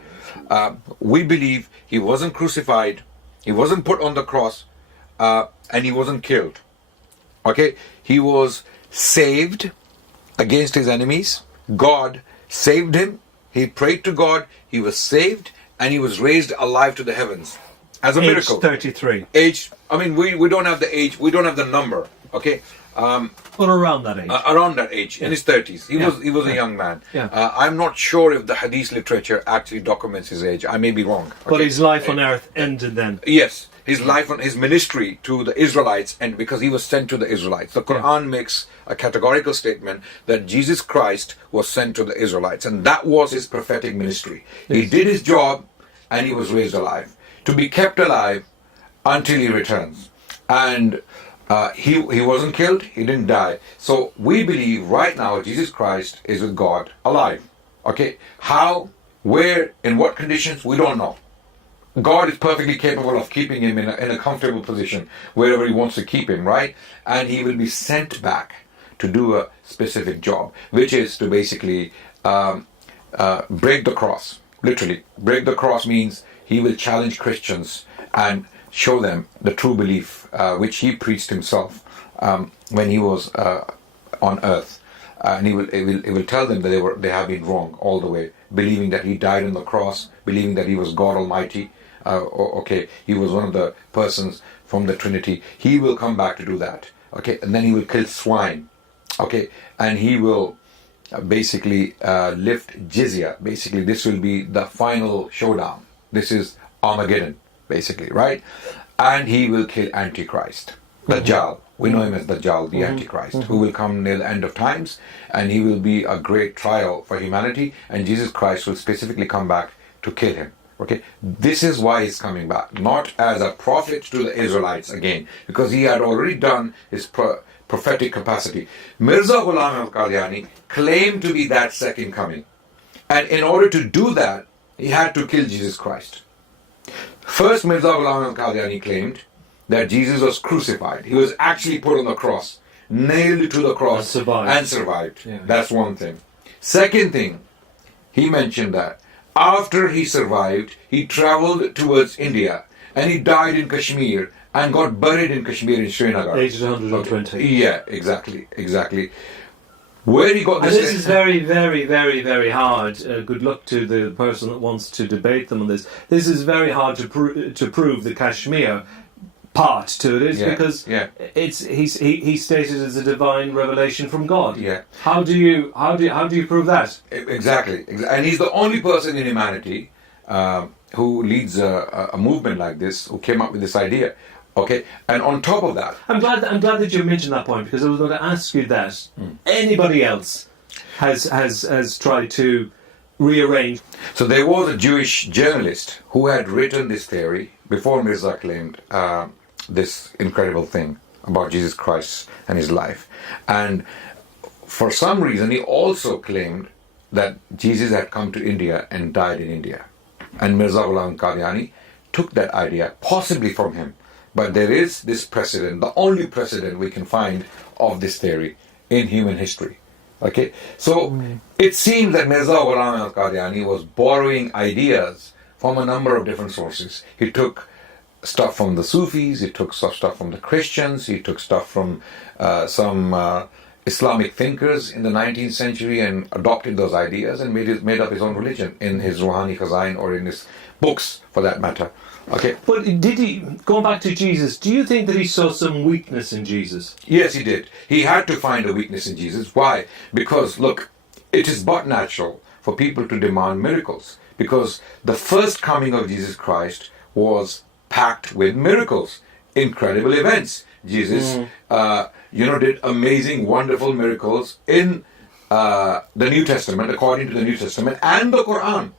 We believe he wasn't crucified, he wasn't put on the cross, and he wasn't killed. Okay, he was saved against his enemies. God saved him. He prayed to God, he was saved, and he was raised alive to the heavens as a miracle. Age 33. We don't have the age, we don't have the number, okay? But around that age. Around that age, in his 30s. He was a young man. Yeah. I'm not sure if the hadith literature actually documents his age. I may be wrong. But his life on earth ended then. Yes. His life and his ministry to the Israelites, and because he was sent to the Israelites. The Quran makes a categorical statement that Jesus Christ was sent to the Israelites, and that was his prophetic ministry. He did his job, and he was raised alive, to be kept alive until he returns. And he wasn't killed, he didn't die. So we believe right now Jesus Christ is with God, alive. Okay, how, where, in what conditions, we don't know. God is perfectly capable of keeping him in a comfortable position wherever he wants to keep him, right? And he will be sent back to do a specific job, which is to basically break the cross. Literally, break the cross means he will challenge Christians and show them the true belief which he preached himself when he was on earth. And he will tell them that they have been wrong all the way, believing that he died on the cross, believing that he was God Almighty. He was one of the persons from the Trinity. He will come back to do that. Okay, and then he will kill swine. Okay, and he will basically lift jizya. Basically, this will be the final showdown. This is Armageddon, basically, right? And he will kill Antichrist, Dajjal. We know him as Dajjal, the Antichrist, who will come near the end of times, and he will be a great trial for humanity, and Jesus Christ will specifically come back to kill him. Okay, this is why he's coming back, not as a prophet to the Israelites again, because he had already done his prophetic capacity. Mirza Ghulam al-Qadiani claimed to be that second coming, and in order to do that, he had to kill Jesus Christ. First, Mirza Ghulam al-Qadiani claimed that Jesus was crucified. He was actually put on the cross, nailed to the cross, and survived. Yeah. That's one thing. Second thing, he mentioned that after he survived, he traveled towards India, and he died in Kashmir and got buried in Kashmir in Srinagar. Aged 120. Okay. Yeah, exactly. Where he got this? And this is very, very, very, very hard. Good luck to the person that wants to debate them on this. This is very hard to prove the Kashmir part to it is because he stated as a divine revelation from God. Yeah. How do you prove that? Exactly. And he's the only person in humanity who leads a movement like this, who came up with this idea. Okay, and on top of that, I'm glad that you mentioned that point, because I was going to ask you that. Anybody else has tried to rearrange? so there was a Jewish journalist who had written this theory before Mirza claimed this incredible thing about Jesus Christ and his life. And for some reason, he also claimed that Jesus had come to India and died in India. And Mirza Ghulam Qadiani took that idea, possibly from him. But there is this precedent, the only precedent we can find of this theory in human history. Okay, so it seems that Mirza Ghulam al-Qadiani was borrowing ideas from a number of different sources. He took stuff from the Sufis, he took stuff from the Christians, he took stuff from some Islamic thinkers in the 19th century and adopted those ideas and made up his own religion in his Ruhani Khazain or in his books, for that matter. Okay. But did he, going back to Jesus, do you think that he saw some weakness in Jesus? Yes, he did. He had to find a weakness in Jesus. Why? Because, look, it is but natural for people to demand miracles, because the first coming of Jesus Christ was packed with miracles, incredible events. Jesus, did amazing, wonderful miracles in the New Testament, according to the New Testament, and the Quran.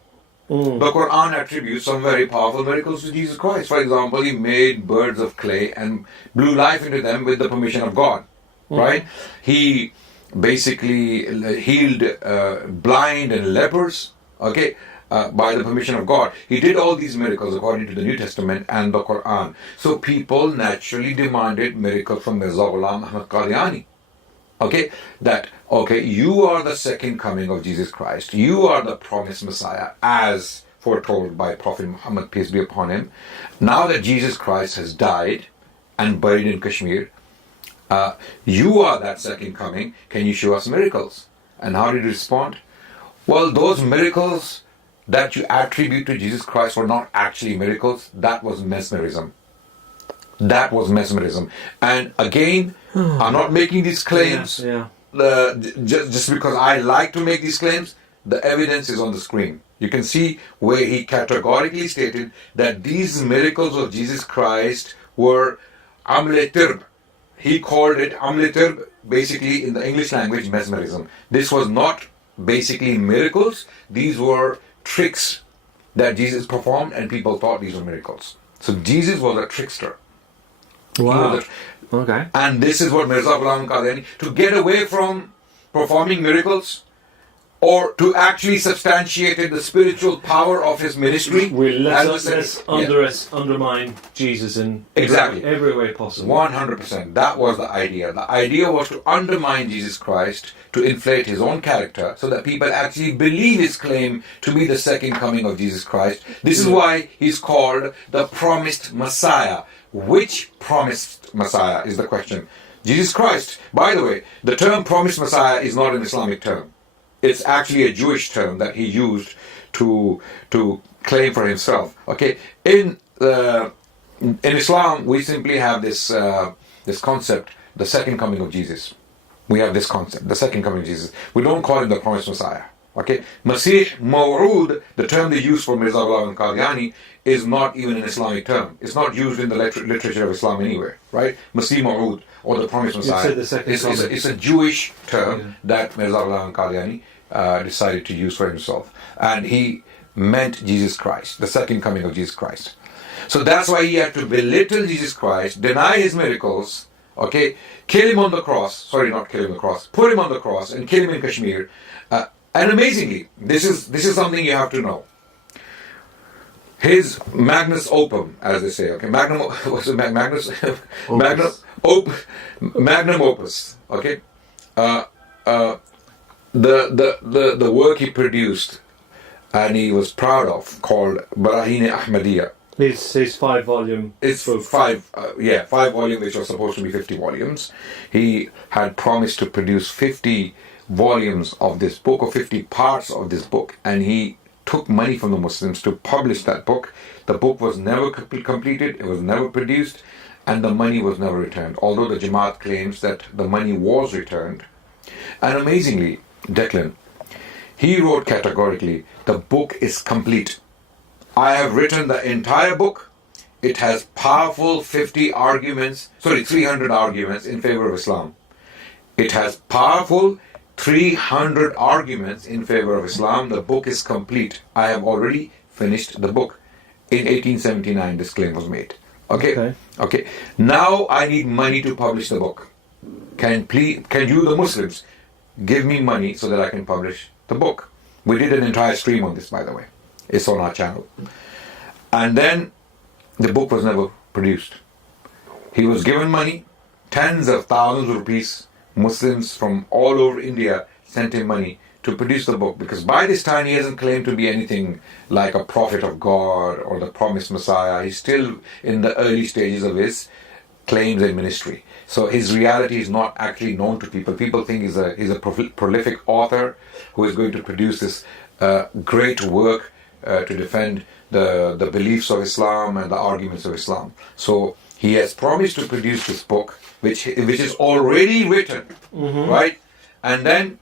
The Quran attributes some very powerful miracles to Jesus Christ. For example, he made birds of clay and blew life into them with the permission of God. Right? He basically healed blind and lepers. Okay. By the permission of God. He did all these miracles according to the New Testament and the Quran. So people naturally demanded miracles from Mirza Ghulam Ahmad Qadiani. Okay, you are the second coming of Jesus Christ. You are the promised Messiah, as foretold by Prophet Muhammad, peace be upon him. Now that Jesus Christ has died and buried in Kashmir, you are that second coming. Can you show us miracles? And how did he respond? Well, those miracles that you attribute to Jesus Christ were not actually miracles. That was mesmerism. That was mesmerism. And again, I'm not making these claims just because I like to make these claims. The evidence is on the screen. You can see where he categorically stated that these miracles of Jesus Christ were amle tirb. He called it amle tirb, basically in the English language, mesmerism. This was not basically miracles. These were tricks that Jesus performed, and people thought these were miracles. So Jesus was a trickster. Wow. Okay. And this is what Mirza Ghulam Qadiani, to get away from performing miracles or to actually substantiate the spiritual power of his ministry. Let's undermine Jesus in every way possible. 100%. That was the idea. The idea was to undermine Jesus Christ, to inflate his own character, so that people actually believe his claim to be the second coming of Jesus Christ. This is why he's called the promised Messiah. Which promised Messiah is the question. Jesus Christ. By the way, the term promised Messiah is not an Islamic term. It's actually a Jewish term that he used to claim for himself. Okay, in Islam, we simply have this concept, the second coming of Jesus. We have this concept, the second coming of Jesus. We don't call him the promised Messiah. Okay, Masih Maw'ud, the term they use for Mirza Ghulam Qadiani, is not even an Islamic term. It's not used in the literature of Islam anywhere, right? Masih Maw'ud, or the promised Messiah, it's a Jewish term that Mirza Ghulam Qadiani decided to use for himself. And he meant Jesus Christ, the second coming of Jesus Christ. So that's why he had to belittle Jesus Christ, deny his miracles, okay, kill him on the cross, put him on the cross and kill him in Kashmir. And amazingly, this is something you have to know. His magnus opum, as they say, okay, magnum opus, okay, the work he produced and he was proud of, called Barahin-e-Ahmadiyya. His 5-volume. It's 5 volumes, which are supposed to be 50 volumes. He had promised to produce 50 volumes of this book, or 50 parts of this book, and he took money from the Muslims to publish that book. The book was never completed, it was never produced, and the money was never returned, although the Jamaat claims that the money was returned. And amazingly, Declan, he wrote categorically, the book is complete. I have written the entire book. It has powerful 300 arguments in favor of Islam. It has powerful 300 arguments in favor of Islam. The book is complete. I have already finished the book. In 1879, this claim was made. Okay. Now I need money to publish the book. Can you, the Muslims, give me money so that I can publish the book? We did an entire stream on this, by the way. It's on our channel. And then the book was never produced. He was given money, tens of thousands of rupees. Muslims from all over India sent him money to produce the book, because by this time he hasn't claimed to be anything like a prophet of God or the promised Messiah. He's still in the early stages of his claims and ministry. So his reality is not actually known to people. People think he's a prolific author who is going to produce this great work to defend the beliefs of Islam and the arguments of Islam. So he has promised to produce this book, which is already written, right? And then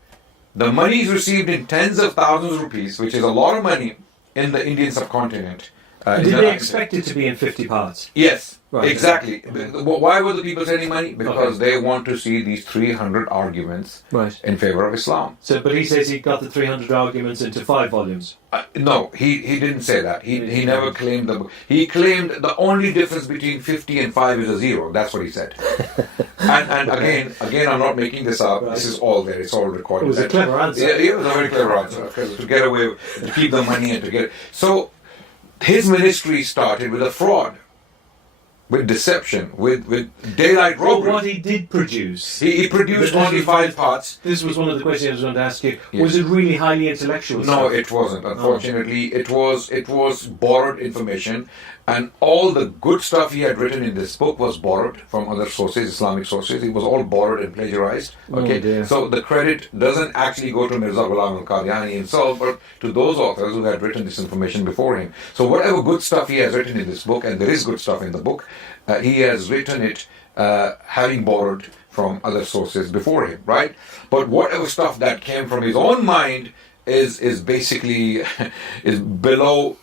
the money is received in tens of thousands of rupees, which is a lot of money in the Indian subcontinent. Did they expect it to be in 50 parts? Yes, right. Exactly. Why were the people sending money? Because they want to see these 300 arguments in favor of Islam. So, but he says he got the 300 arguments into 5 volumes. No, he didn't say that. He never claimed the book. He claimed the only difference between 50 and 5 is a 0. That's what he said. and again, I'm not making this up. Right. This is all there. It's all recorded. It was a clever answer. Yeah, it was a very clever answer. To get away, to keep the money and to get... So, his ministry started with a fraud, with deception, with daylight robbery. What he did produce. He produced only 5 parts. This was one of the questions I was going to ask you. Yes. Was it really highly intellectual No, stuff? it wasn't. Unfortunately, it was borrowed information, and all the good stuff he had written in this book was borrowed from other sources, Islamic sources. It was all borrowed and plagiarized. Okay, so the credit doesn't actually go to Mirza Ghulam al-Qadiani himself, but to those authors who had written this information before him. So whatever good stuff he has written in this book, and there is good stuff in the book, he has written it having borrowed from other sources before him, right? But whatever stuff that came from his own mind is basically is below,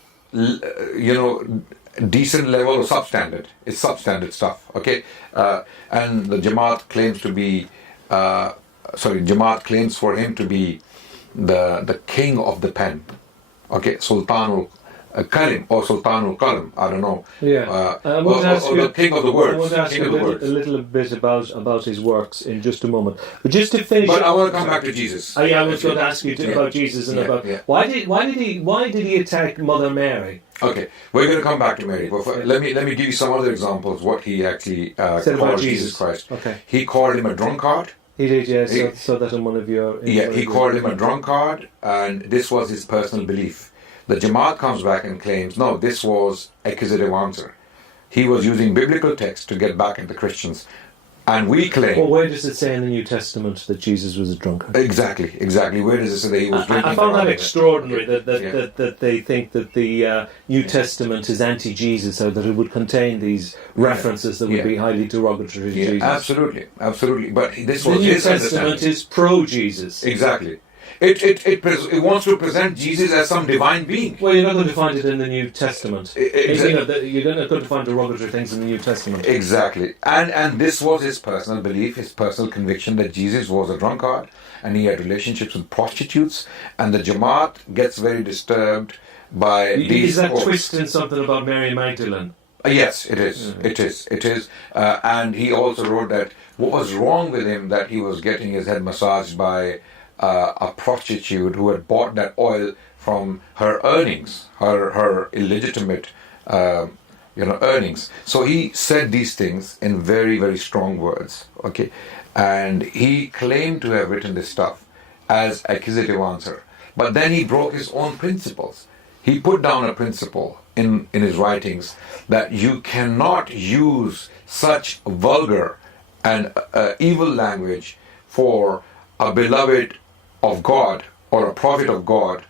decent level or substandard. It's substandard stuff, okay? And the Jamaat claims to be, Jamaat claims for him to be the king of the pen, okay? Sultanul Karim or Sultanul Qalam, I don't know. Yeah. Or the king of the words. I want to ask you a little bit about his works in just a moment. But just to finish. But I want to come back to Jesus. I was going to ask you about Jesus and about why did he attack Mother Mary? Okay, we're going to come back to Mary. But let me give you some other examples what he actually called Jesus Christ. Okay. He called him a drunkard. He did, yes. So that's in one of your. He called him a drunkard, and this was his personal belief. The Jamaat comes back and claims, no, this was accusative answer. He was using biblical text to get back at the Christians. And we claim... Well, where does it say in the New Testament that Jesus was a drunkard? Exactly. Where does it say that he was drinking? I found that extraordinary, that they think that the New Testament is anti-Jesus, so that it would contain these references that would be highly derogatory to Jesus. Absolutely. But this was the New Testament is pro-Jesus. Exactly. It wants to present Jesus as some divine being. Well, you're not going to find it in the New Testament. Exactly. You're not going to find derogatory things in the New Testament. Exactly. And this was his personal belief, his personal conviction that Jesus was a drunkard and he had relationships with prostitutes, and the Jamaat gets very disturbed by these... Is that twisting something about Mary Magdalene? Yes, it is. Mm-hmm. It is. And he also wrote that what was wrong with him, that he was getting his head massaged by a prostitute who had bought that oil from her earnings, her illegitimate, earnings. So he said these things in very, very strong words. Okay, and he claimed to have written this stuff as accusative answer, but then he broke his own principles. He put down a principle in his writings that you cannot use such vulgar and evil language for a beloved of God or a prophet of God,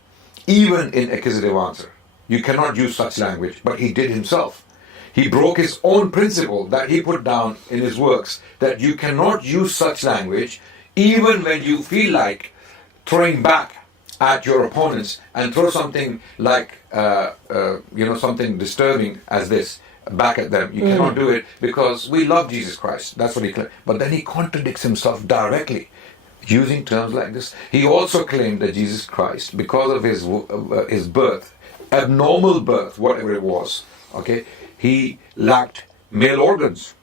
even in accusative answer. You cannot use such language, but he did himself. He broke his own principle that he put down in his works, that you cannot use such language even when you feel like throwing back at your opponents and throw something like, something disturbing as this. back at them. You cannot do it because we love Jesus Christ. That's what he claimed. But then he contradicts himself directly, using terms like this. He also claimed that Jesus Christ, because of his birth, abnormal birth, whatever it was, okay, he lacked male organs.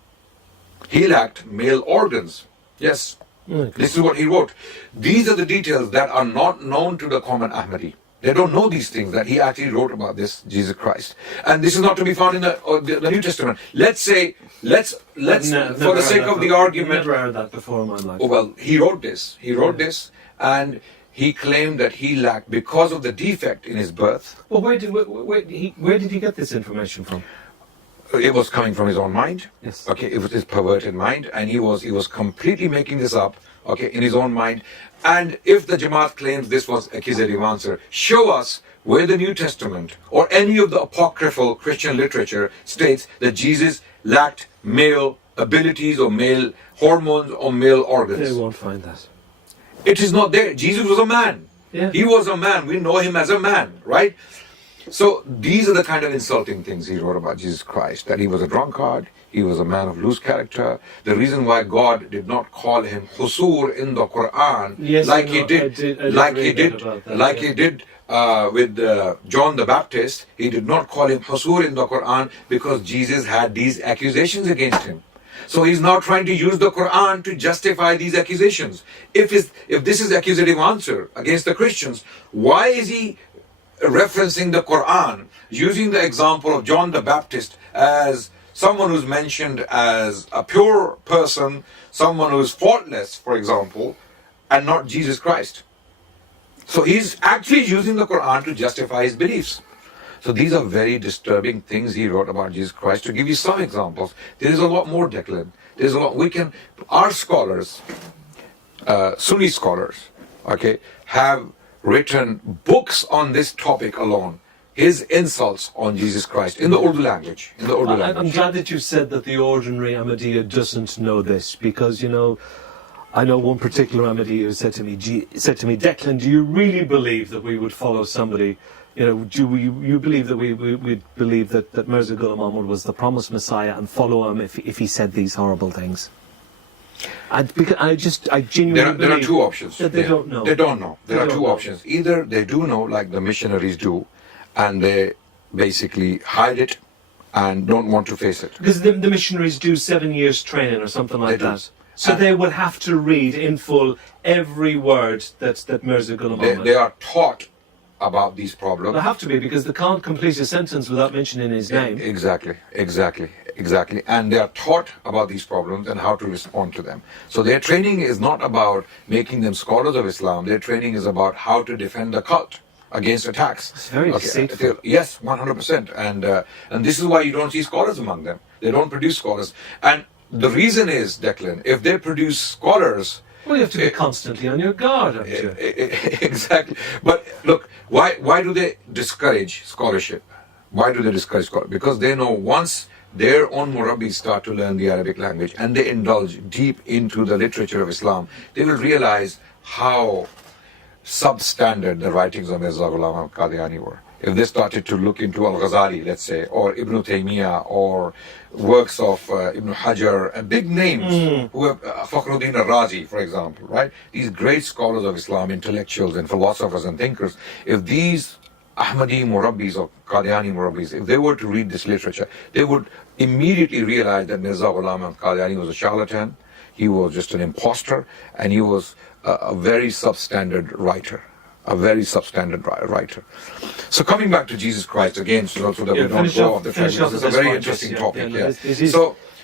He lacked male organs. Yes. This is what he wrote. These are the details that are not known to the common Ahmadi. They don't know these things that he actually wrote about this Jesus Christ. And this is not to be found in the New Testament. Let's for the sake of the argument. Never heard that before in my life. Oh, well, he wrote this. He wrote this, and he claimed that he lacked because of the defect in his birth. Well, where did he get this information from? It was coming from his own mind. Yes. Okay, it was his perverted mind, and he was completely making this up, okay, in his own mind. And if the Jamaat claims this was accusative answer, show us where the New Testament or any of the apocryphal Christian literature states that Jesus lacked male abilities or male hormones or male organs. They won't find that. It is not there. Jesus was a man. Yeah. He was a man. We know him as a man, right? So these are the kind of insulting things he wrote about Jesus Christ, that he was a drunkard, he was a man of loose character. The reason why God did not call him Husur in the Quran, yes, like he did with John the Baptist, he did not call him Husur in the Quran because Jesus had these accusations against him. So he's now trying to use the Quran to justify these accusations. If this is accusative answer against the Christians, why is he referencing the Quran, using the example of John the Baptist as someone who's mentioned as a pure person, someone who's faultless, for example, and not Jesus Christ? So he's actually using the Quran to justify his beliefs. So these are very disturbing things he wrote about Jesus Christ. To give you some examples, there is a lot more, Declan. There's a lot. Our scholars, Sunni scholars, okay, have written books on this topic alone. His insults on Jesus Christ in the Urdu language. I'm glad that you said that the ordinary Ahmadiyya doesn't know this, because I know one particular Ahmadi who said to me, Declan, do you really believe that we would follow somebody? Do you believe that we believe that Mirza Ghulam Ahmad was the promised Messiah and follow him if he said these horrible things? I genuinely there are two options. That they don't know. They don't know. There are two options. Either they do know, like the missionaries do, and they basically hide it and don't want to face it. Because the missionaries do 7 years training or something like that. So they would have to read in full every word that Mirza Ghulam Ahmad. They are taught about these problems. They have to be, because they can't complete a sentence without mentioning his name. Exactly. And they are taught about these problems and how to respond to them. So their training is not about making them scholars of Islam. Their training is about how to defend the cult against attacks. It's very deceitful. Yes, 100%. And this is why you don't see scholars among them. They don't produce scholars. And the reason is, Declan, if they produce scholars, well, you have to be constantly on your guard, haven't you? Exactly. But look, why do they discourage scholarship? Why do they discourage scholarship? Because they know once their own Murabbi start to learn the Arabic language and they indulge deep into the literature of Islam, they will realize how substandard the writings of Mirza Ghulam and Qadiani were. If they started to look into Al-Ghazali, let's say, or Ibn Taymiyyah, or works of Ibn Hajar, and big names, who have Fakhruddin al-Razi, for example, right? These great scholars of Islam, intellectuals and philosophers and thinkers, if these Ahmadi Murabbis or Qadiani Murabbis, if they were to read this literature, they would immediately realize that Mirza Ghulam and Qadiani was a charlatan, he was just an imposter, and he was a very substandard writer. So coming back to Jesus Christ again, so that we don't go off the track, this is a very interesting topic.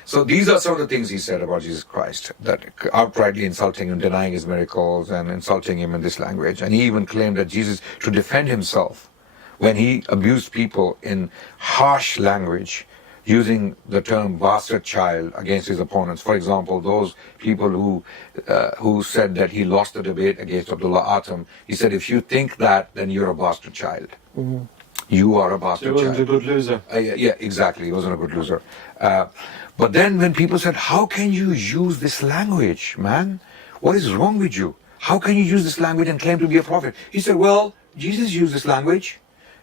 So these are some of the things he said about Jesus Christ, that outrightly insulting him, denying his miracles, and insulting him in this language. And he even claimed that Jesus, to defend himself, when he abused people in harsh language, using the term bastard child against his opponents. For example, those people who said that he lost the debate against Abdullah Atom, he said, if you think that, then you're a bastard child. Mm-hmm. You are a bastard child. He wasn't a good loser. Yeah, exactly. He wasn't a good loser. But then when people said, how can you use this language, man? What is wrong with you? How can you use this language and claim to be a prophet? He said, well, Jesus used this language.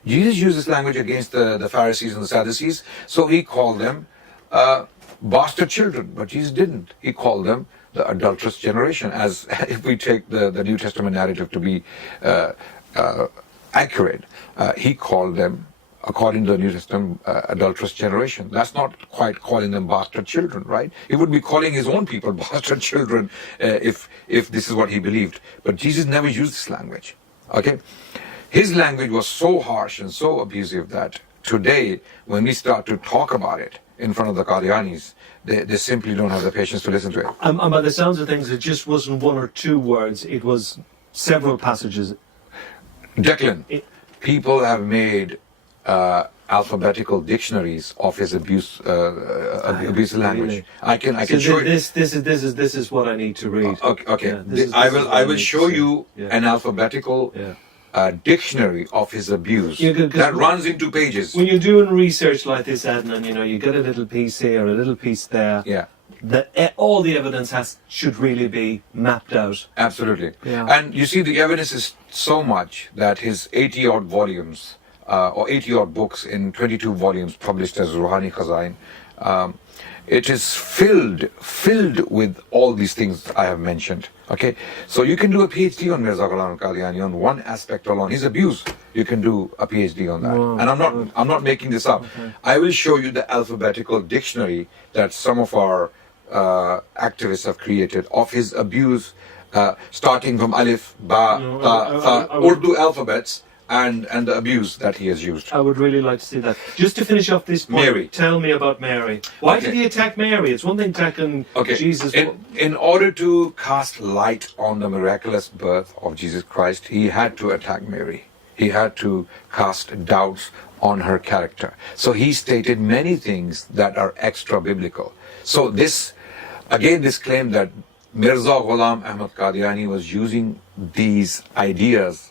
Jesus used this language against the Pharisees and the Sadducees, so he called them bastard children, but Jesus didn't. He called them the adulterous generation, as if we take the New Testament narrative to be accurate. He called them, according to the New Testament, adulterous generation. That's not quite calling them bastard children, right? He would be calling his own people bastard children if this is what he believed. But Jesus never used this language, okay? His language was so harsh and so abusive that today, when we start to talk about it in front of the Qadianis, they simply don't have the patience to listen to it. And by the sounds of things, it just wasn't one or two words, it was several passages. Declan, people have made alphabetical dictionaries of his abusive language. I can show you. This is what I need to read. Okay. Yeah, I will show you an alphabetical dictionary of his abuse that runs into pages. When you're doing research like this, Adnan, you get a little piece here, a little piece there. Yeah. All the evidence should really be mapped out. Absolutely. Yeah. And you see, the evidence is so much that his 80-odd volumes, or 80-odd books in 22 volumes published as Ruhani Khazain, it is filled with all these things I have mentioned. Okay, so you can do a PhD on Mirza Ghulam Qadiani on one aspect alone, his abuse. You can do a PhD on that, and I'm not making this up. Okay. I will show you the alphabetical dictionary that some of our activists have created of his abuse, starting from Alif, Ba, Ta, Tha, Urdu alphabets. And the abuse that he has used. I would really like to see that. Just to finish off this point, Mary. Tell me about Mary. Why did he attack Mary? It's one thing attacking Jesus. In order to cast light on the miraculous birth of Jesus Christ, he had to attack Mary. He had to cast doubts on her character. So he stated many things that are extra biblical. So this claim that Mirza Ghulam Ahmad Qadiani was using these ideas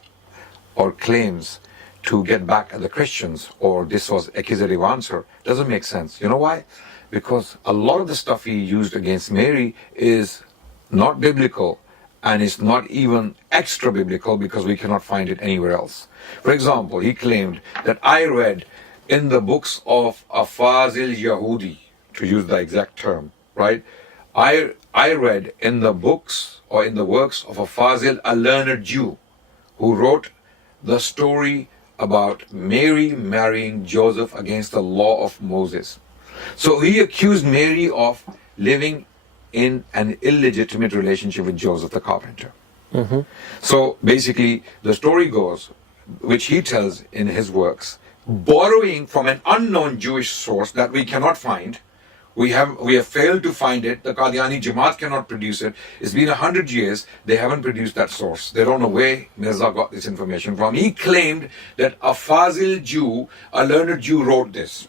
or claims to get back at the Christians, or this was accusative answer, doesn't make sense. You know why? Because a lot of the stuff he used against Mary is not biblical, and it's not even extra biblical because we cannot find it anywhere else. For example, he claimed that I read in the books of a Fazil Yahudi, to use the exact term, right? I read in the books or in the works of a Fazil, a learned Jew, who wrote the story about Mary marrying Joseph against the law of Moses. So he accused Mary of living in an illegitimate relationship with Joseph the carpenter. Mm-hmm. So basically, the story goes, which he tells in his works, borrowing from an unknown Jewish source that we cannot find. We have failed to find it. The Qadiani Jamaat cannot produce it. It's been 100 years. They haven't produced that source. They don't know where Mirza got this information from. He claimed that a Fazil Jew, a learned Jew, wrote this.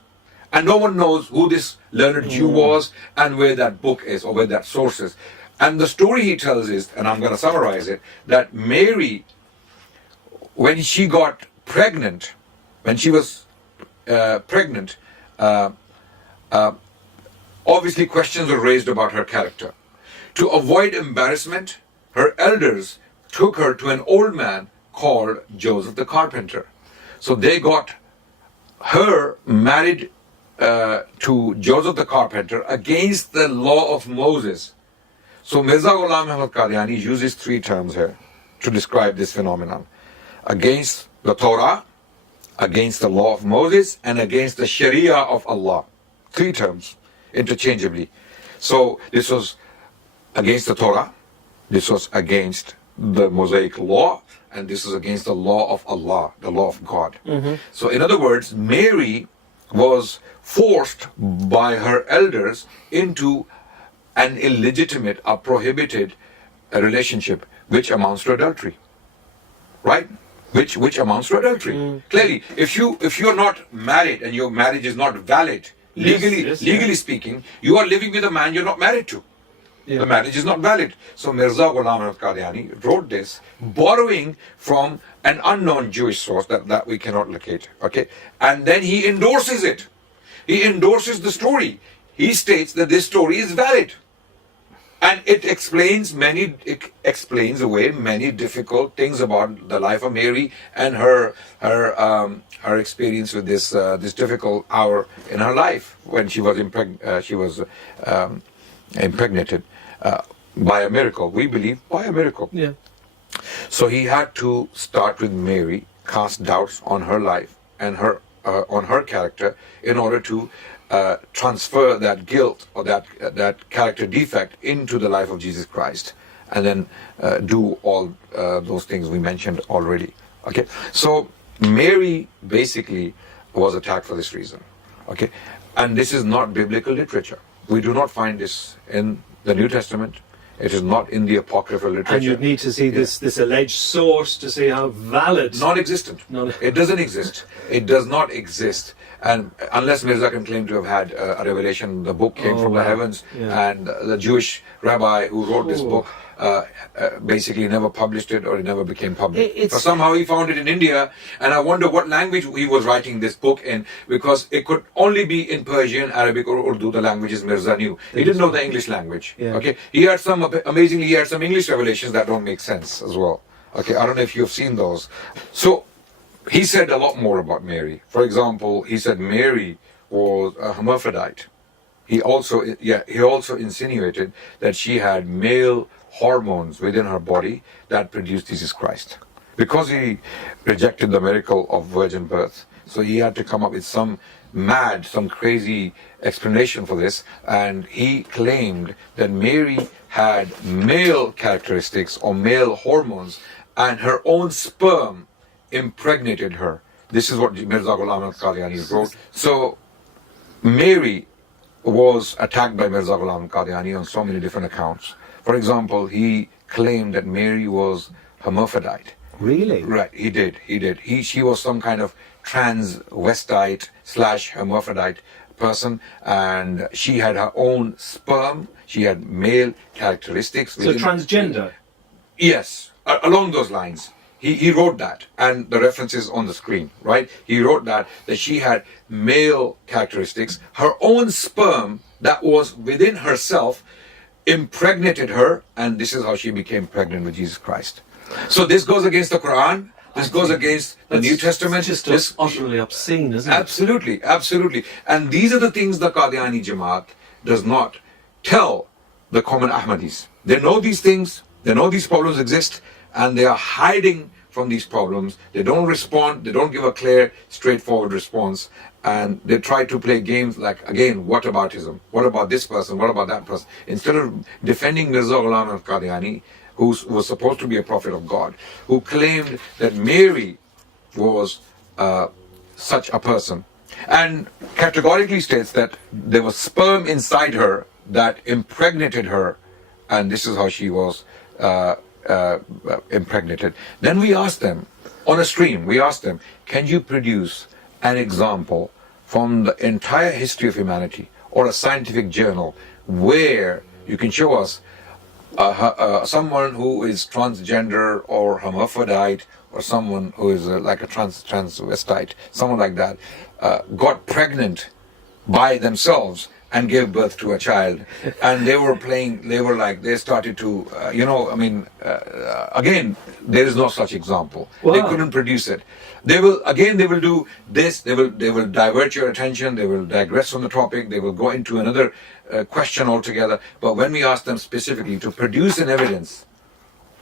And no one knows who this learned Jew was and where that book is or where that source is. And the story he tells is, and I'm going to summarize it, that Mary, when she got pregnant, when she was pregnant, obviously questions were raised about her character. To avoid embarrassment, her elders took her to an old man called Joseph the carpenter. So they got her married to Joseph the carpenter against the law of Moses. So Mirza Ghulam Ahmad Qadiani uses three terms here to describe this phenomenon: against the Torah, against the law of Moses, and against the Sharia of Allah. Three terms interchangeably. So this was against the Torah, this was against the Mosaic law, and this is against the law of Allah, the law of God. Mm-hmm. So in other words, Mary was forced by her elders into an illegitimate or prohibited relationship, which amounts to adultery, right? Which amounts to adultery. Mm. Clearly, if you're not married and your marriage is not valid, legally speaking, you are living with a man you're not married to. Yeah. The marriage is not valid. So Mirza Ghulam Ahmad Qadiani wrote this, borrowing from an unknown Jewish source that we cannot locate. Okay, and then he endorses it. He endorses the story. He states that this story is valid. And it explains away many difficult things about the life of Mary and her experience with this difficult hour in her life when she was impregnated by a miracle. We believe by a miracle. Yeah. So he had to start with Mary, cast doubts on her life and on her character in order to transfer that guilt or that character defect into the life of Jesus Christ, and then do all those things we mentioned already. Okay, so Mary basically was attacked for this reason. Okay, and this is not biblical literature. We do not find this in the New Testament. It is not in the apocryphal literature. And you'd need to see this alleged source to see how valid. Non-existent. It doesn't exist. It does not exist. And unless Mirza can claim to have had a revelation, the book came from the heavens, and the Jewish rabbi who wrote this book basically never published it, or it never became public. But somehow he found it in India, and I wonder what language he was writing this book in, because it could only be in Persian, Arabic, or Urdu, the languages Mirza knew. He didn't know the English language. Okay, he had some English revelations that don't make sense as well. Okay, I don't know if you've seen those. So he said a lot more about Mary. For example, he said Mary was a hermaphrodite. He also insinuated that she had male hormones within her body that produced Jesus Christ. Because he rejected the miracle of virgin birth, so he had to come up with some crazy explanation for this, and he claimed that Mary had male characteristics or male hormones, and her own sperm impregnated her. This is what Mirza Ghulam Qadiani wrote. So Mary was attacked by Mirza Ghulam Qadiani on so many different accounts. For example, he claimed that Mary was hermaphrodite. Really? Right, he did. She was some kind of transvestite / hermaphrodite person, and she had her own sperm. She had male characteristics. So transgender? Yes, along those lines. He wrote that, and the reference is on the screen, right? He wrote that she had male characteristics. Her own sperm that was within herself impregnated her, and this is how she became pregnant with Jesus Christ. So this goes against the Quran. This goes against the New Testament. It's just utterly obscene, isn't it? Absolutely. And these are the things the Qadiani Jamaat does not tell the common Ahmadis. They know these things. They know these problems exist, and they are hiding from these problems. They don't respond. They don't give a clear, straightforward response. And they try to play games like, again, whataboutism. What about this person? What about that person? Instead of defending Mirza Ghulam al-Qadiani, who was supposed to be a prophet of God, who claimed that Mary was such a person, and categorically states that there was sperm inside her that impregnated her, and this is how she was impregnated. Then we asked them, on a stream, can you produce an example from the entire history of humanity or a scientific journal where you can show us someone who is transgender or hermaphrodite, or someone who is like a transvestite, someone like that, got pregnant by themselves and gave birth to a child, and they started to, again, there is no such example. Wow. They couldn't produce it. They will do this, they will divert your attention, they will digress from the topic, they will go into another question altogether. But when we ask them specifically to produce an evidence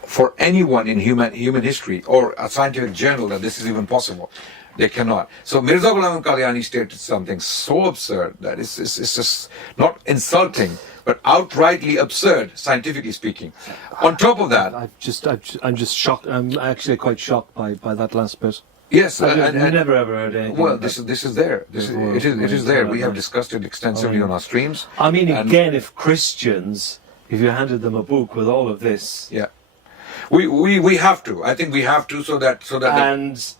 for anyone in human history or a scientific journal that this is even possible, they cannot. So Mirza Ghulam Qadiani stated something so absurd that it's just not insulting, but outrightly absurd, scientifically speaking. On top of that, I'm just shocked. I'm actually quite shocked by that last bit. Yes, I've never ever heard anything. Well, this is there. It is there. We have discussed it extensively on our streams. I mean, again, if you handed them a book with all of this, yeah. We have to. I think we have to so that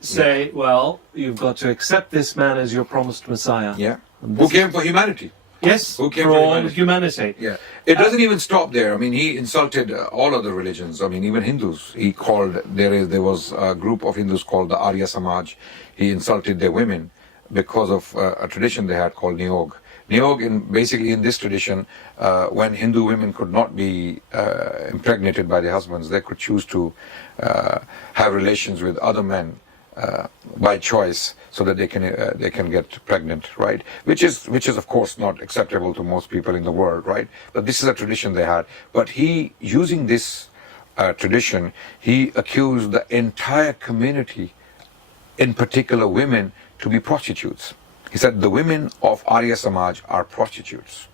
say, well, you've got to accept this man as your promised Messiah. Yeah. Who came for humanity. Yes, who came for all humanity. Yeah. It doesn't even stop there. I mean, he insulted all other religions. I mean, even Hindus. He called, there was a group of Hindus called the Arya Samaj. He insulted their women because of a tradition they had called Niyog. Basically in this tradition, when Hindu women could not be impregnated by their husbands, they could choose to have relations with other men by choice, so that they can get pregnant, right? Which is of course not acceptable to most people in the world, right? But this is a tradition they had. But he, using this tradition, he accused the entire community, in particular women, to be prostitutes. He said the women of Arya Samaj are prostitutes.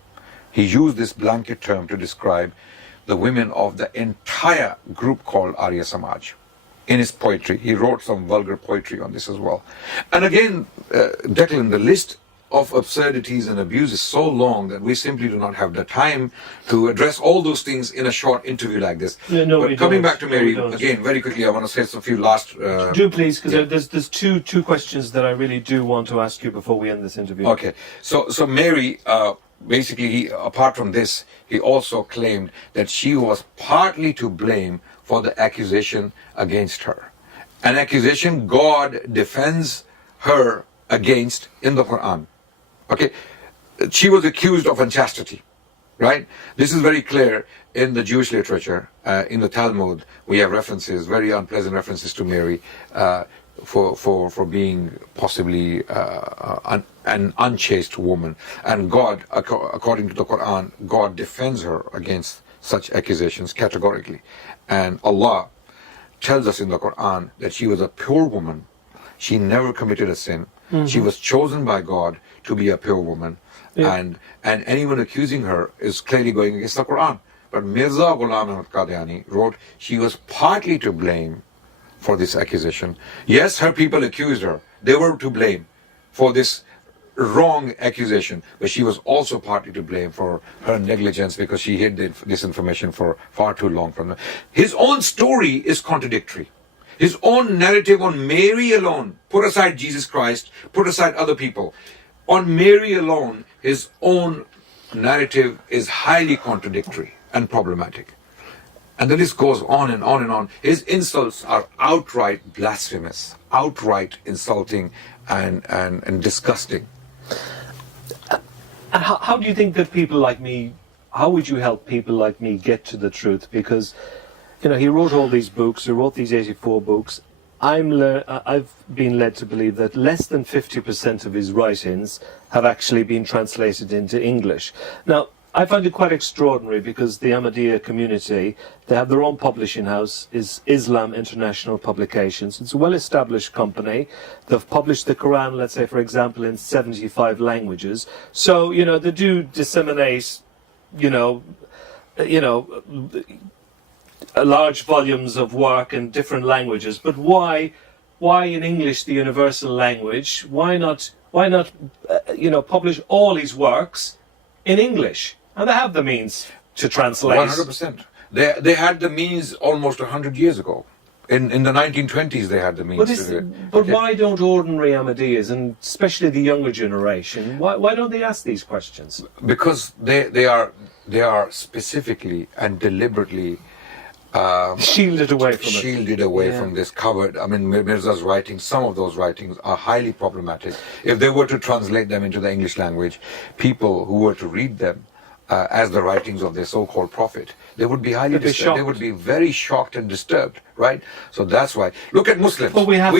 He used this blanket term to describe the women of the entire group called Arya Samaj. In his poetry, he wrote some vulgar poetry on this as well. And again, Declan, the list of absurdities and abuse is so long that we simply do not have the time to address all those things in a short interview like this. But coming back to Mary, again, very quickly, I want to say a few last... do please, because there's two questions that I really do want to ask you before we end this interview. Okay, so Mary, basically, apart from this, he also claimed that she was partly to blame for the accusation against her. An accusation God defends her against in the Quran. Okay, she was accused of unchastity, right? This is very clear in the Jewish literature. In the Talmud, we have references, very unpleasant references to Mary for being possibly an unchaste woman. And God, according to the Quran, God defends her against such accusations categorically. And Allah tells us in the Quran that she was a pure woman. She never committed a sin. Mm-hmm. She was chosen by God to be a pure woman. Yeah. And anyone accusing her is clearly going against the Quran. But Mirza Ghulam Ahmad Qadiani wrote she was partly to blame for this accusation. Yes, her people accused her. They were to blame for this wrong accusation, but she was also partly to blame for her negligence because she hid this information for far too long from them. His own story is contradictory. His own narrative on Mary alone, put aside Jesus Christ, put aside other people, on Mary alone, his own narrative is highly contradictory and problematic. And the list goes on and on and on. His insults are outright blasphemous, outright insulting and disgusting. And how do you think that people like me, how would you help people like me get to the truth? Because, you know, he wrote all these books, he wrote these 84 books. I've been led to believe that less than 50% of his writings have actually been translated into English. Now, I find it quite extraordinary because the Ahmadiyya community, they have their own publishing house, is Islam International Publications. It's a well-established company. They've published the Quran, let's say, for example, in 75 languages. So, you know, they do disseminate, large volumes of work in different languages. But why in English, the universal language? Why not publish all his works in English? And they have the means to translate. 100%. They had the means almost 100 years ago. In the 1920s, they had the means to do it. But why don't ordinary Ahmadiyyas, and especially the younger generation, why don't they ask these questions? Because they are specifically and deliberately shielded away from this, covered. I mean, Mirza's writings, some of those writings are highly problematic. If they were to translate them into the English language, people who were to read them as the writings of their so-called prophet, they would be highly disturbed. They would be very shocked and disturbed, right? So that's why. Look at Muslims. Well, we have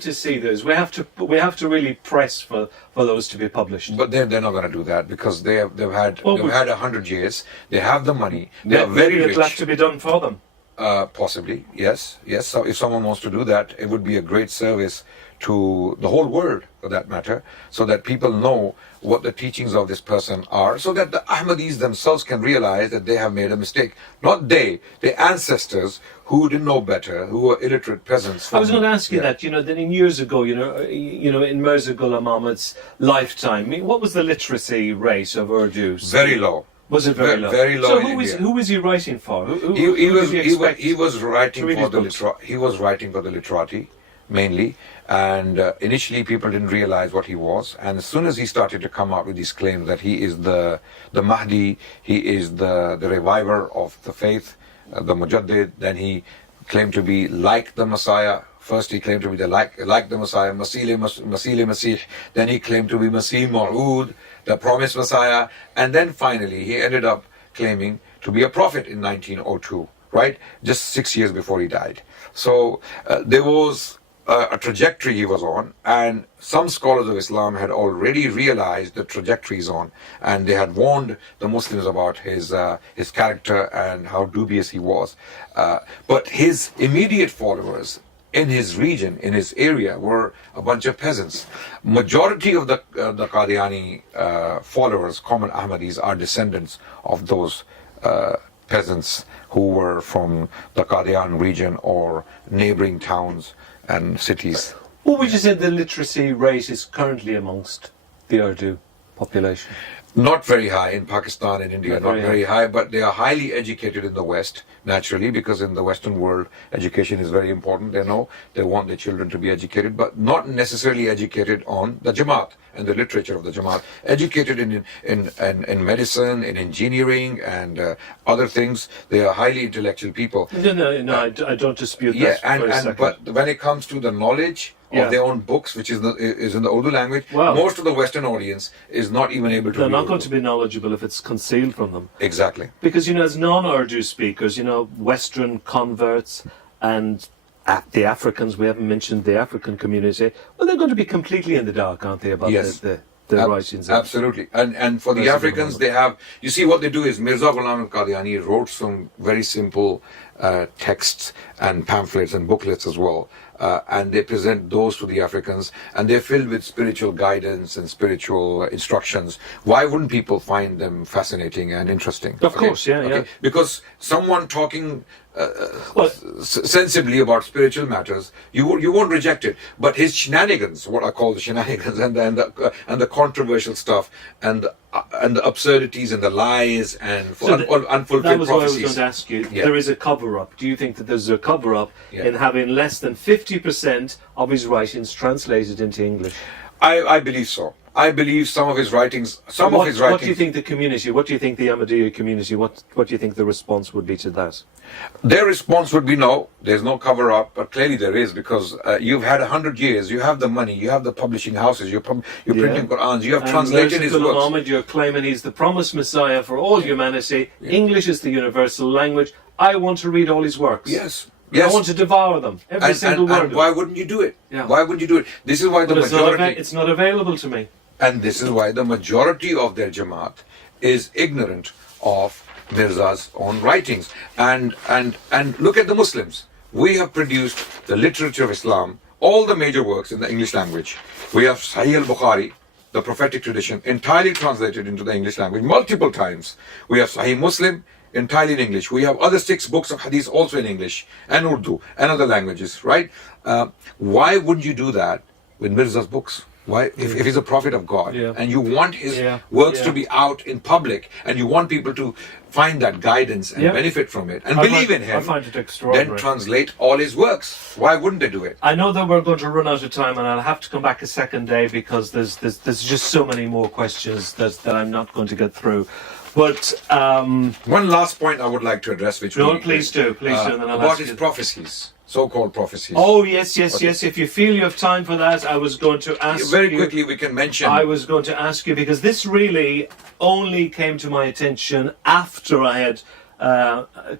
to see those. We have to really press for those to be published. But they're not going to do that because they've had 100 years. They have the money. They are very rich. It'll have to be done for them. Possibly, yes. So if someone wants to do that, it would be a great service to the whole world, for that matter, so that people know what the teachings of this person are, so that the Ahmadis themselves can realize that they have made a mistake. Not their ancestors who didn't know better, who were illiterate peasants. I was going to ask you that, that in years ago, in Mirza Ghulam Ahmad's lifetime, what was the literacy rate of Urdu? Very low. Was it very low? Very low. So who was he writing for? He was writing for the literati, mainly. And initially people didn't realize what he was, and as soon as he started to come out with these claims that he is the Mahdi, he is the reviver of the faith, the Mujaddid, then he claimed to be like the Messiah First he claimed to be like the Messiah, Masih Masih. Then he claimed to be Masih Ma'ud, the promised Messiah. And then finally he ended up claiming to be a prophet in 1902, right? Just 6 years before he died. So there was a trajectory he was on, and some scholars of Islam had already realized the trajectory he's on, and they had warned the Muslims about his character and how dubious he was. But his immediate followers in his region, in his area, were a bunch of peasants. Majority of the Qadiani followers, common Ahmadis, are descendants of those peasants who were from the Qadian region or neighboring towns and cities. What would you say the literacy rate is currently amongst the Urdu population? Not very high in Pakistan and India, not very high, but they are highly educated in the West, naturally, because in the Western world, education is very important. They know they want their children to be educated, but not necessarily educated on the Jamaat and the literature of the Jamaat. Educated in medicine, in engineering, and other things. They are highly intellectual people. No, I don't dispute that. But when it comes to the knowledge of their own books, which is in the Urdu language, most of the Western audience is not even able to They're not going to be knowledgeable if it's concealed from them. Exactly. Because, as non-Urdu speakers, Western converts and the Africans, we haven't mentioned the African community, well, they're going to be completely in the dark, aren't they, about the writings? Absolutely. And for the Africans, they have, you see what they do is Mirza Ghulam al-Qadiani wrote some very simple texts and pamphlets and booklets as well. And they present those to the Africans, and they're filled with spiritual guidance and spiritual instructions. Why wouldn't people find them fascinating and interesting? Of course, yeah. Because someone talking sensibly about spiritual matters, you won't reject it. But his shenanigans, what I call the shenanigans, and the controversial stuff, and the absurdities and the lies and unfulfilled prophecies. That was what I was going to ask you. Yeah. There is a cover-up. Do you think that there's a cover-up in having less than 50% of his writings translated into English? I believe so. I believe some of his writings. What do you think the community? What do you think the Ahmadiyya community? What do you think the response would be to that? Their response would be no. There's no cover up, but clearly there is, because you've had 100 years. You have the money. You have the publishing houses. You're printing Qur'ans. You have translated his works. Muhammad, you're claiming he's the promised Messiah for all humanity. English is the universal language. I want to read all his works. Yes. I want to devour them, every single word. And why wouldn't you do it? Yeah. Why wouldn't you do it? This is why it's not available to me. And this is why the majority of their Jamaat is ignorant of Mirza's own writings. And look at the Muslims. We have produced the literature of Islam, all the major works in the English language. We have Sahih al-Bukhari, the prophetic tradition, entirely translated into the English language multiple times. We have Sahih Muslim, entirely in English. We have other 6 books of hadith also in English and Urdu and other languages, right? Why wouldn't you do that with Mirza's books? Why, if he's a prophet of God, and you want his works to be out in public, and you want people to find that guidance and benefit from it, and believe in him, I find it extraordinary. Then translate all his works. Why wouldn't they do it? I know that we're going to run out of time, and I'll have to come back a second day, because there's just so many more questions that I'm not going to get through. But one last point I would like to address, which please do, and then I'll about his prophecies. So-called prophecies. Oh, yes. If you feel you have time for that, I was going to ask very quickly, we can mention. I was going to ask you, because this really only came to my attention after I had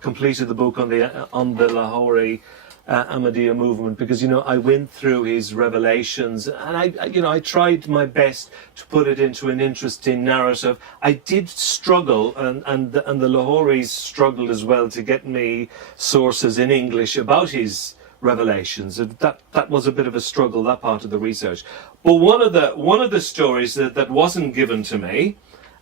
completed the book on the Lahori Ahmadiyya movement, because I went through his revelations, and I tried my best to put it into an interesting narrative. I did struggle, and the Lahoris struggled as well to get me sources in English about his revelations. That was a bit of a struggle, that part of the research. But one of the stories that wasn't given to me,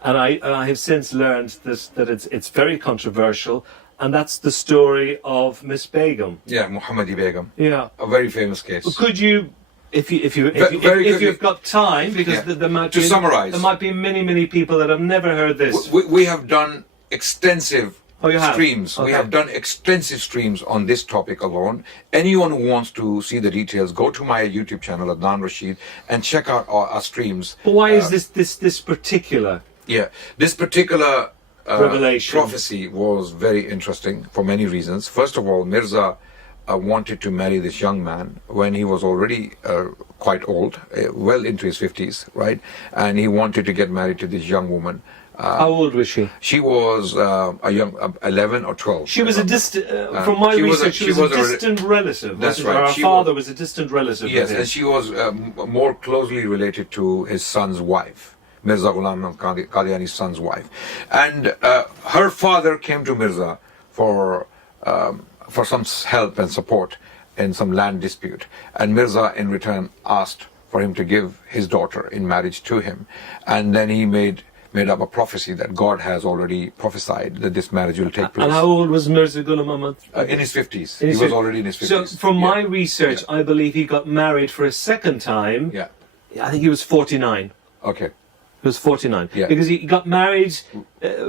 and I have since learned that it's very controversial. And that's the story of Miss Baigum. Yeah, Muhammadi Baigum. Yeah, a very famous case. Well, could you, if you've got time, because there might be summarize, there might be many people that have never heard this. We have done extensive streams. Okay. We have done extensive streams on this topic alone. Anyone who wants to see the details, go to my YouTube channel, Adnan Rashid, and check out our streams. But why is this particular? Yeah, this particular. Revelation. Prophecy was very interesting for many reasons. First of all, Mirza wanted to marry this young man when he was already quite old, well into his 50s, right? And he wanted to get married to this young woman. How old was she? She was a young 11 or 12. She was a distant, from my research, she was a distant relative. That's right. Her father was a distant relative. Yes, and she was more closely related to his son's wife, Mirza Ghulam Qadiani's son's wife. And her father came to Mirza for some help and support in some land dispute. And Mirza, in return, asked for him to give his daughter in marriage to him. And then he made up a prophecy that God has already prophesied that this marriage will take place. And how old was Mirza Ghulam Ahmad? In his 50s. He was already in his 50s. So from my research, I believe he got married for a second time. Yeah. I think he was 49. Okay. He was 49. Yeah. Because he got married,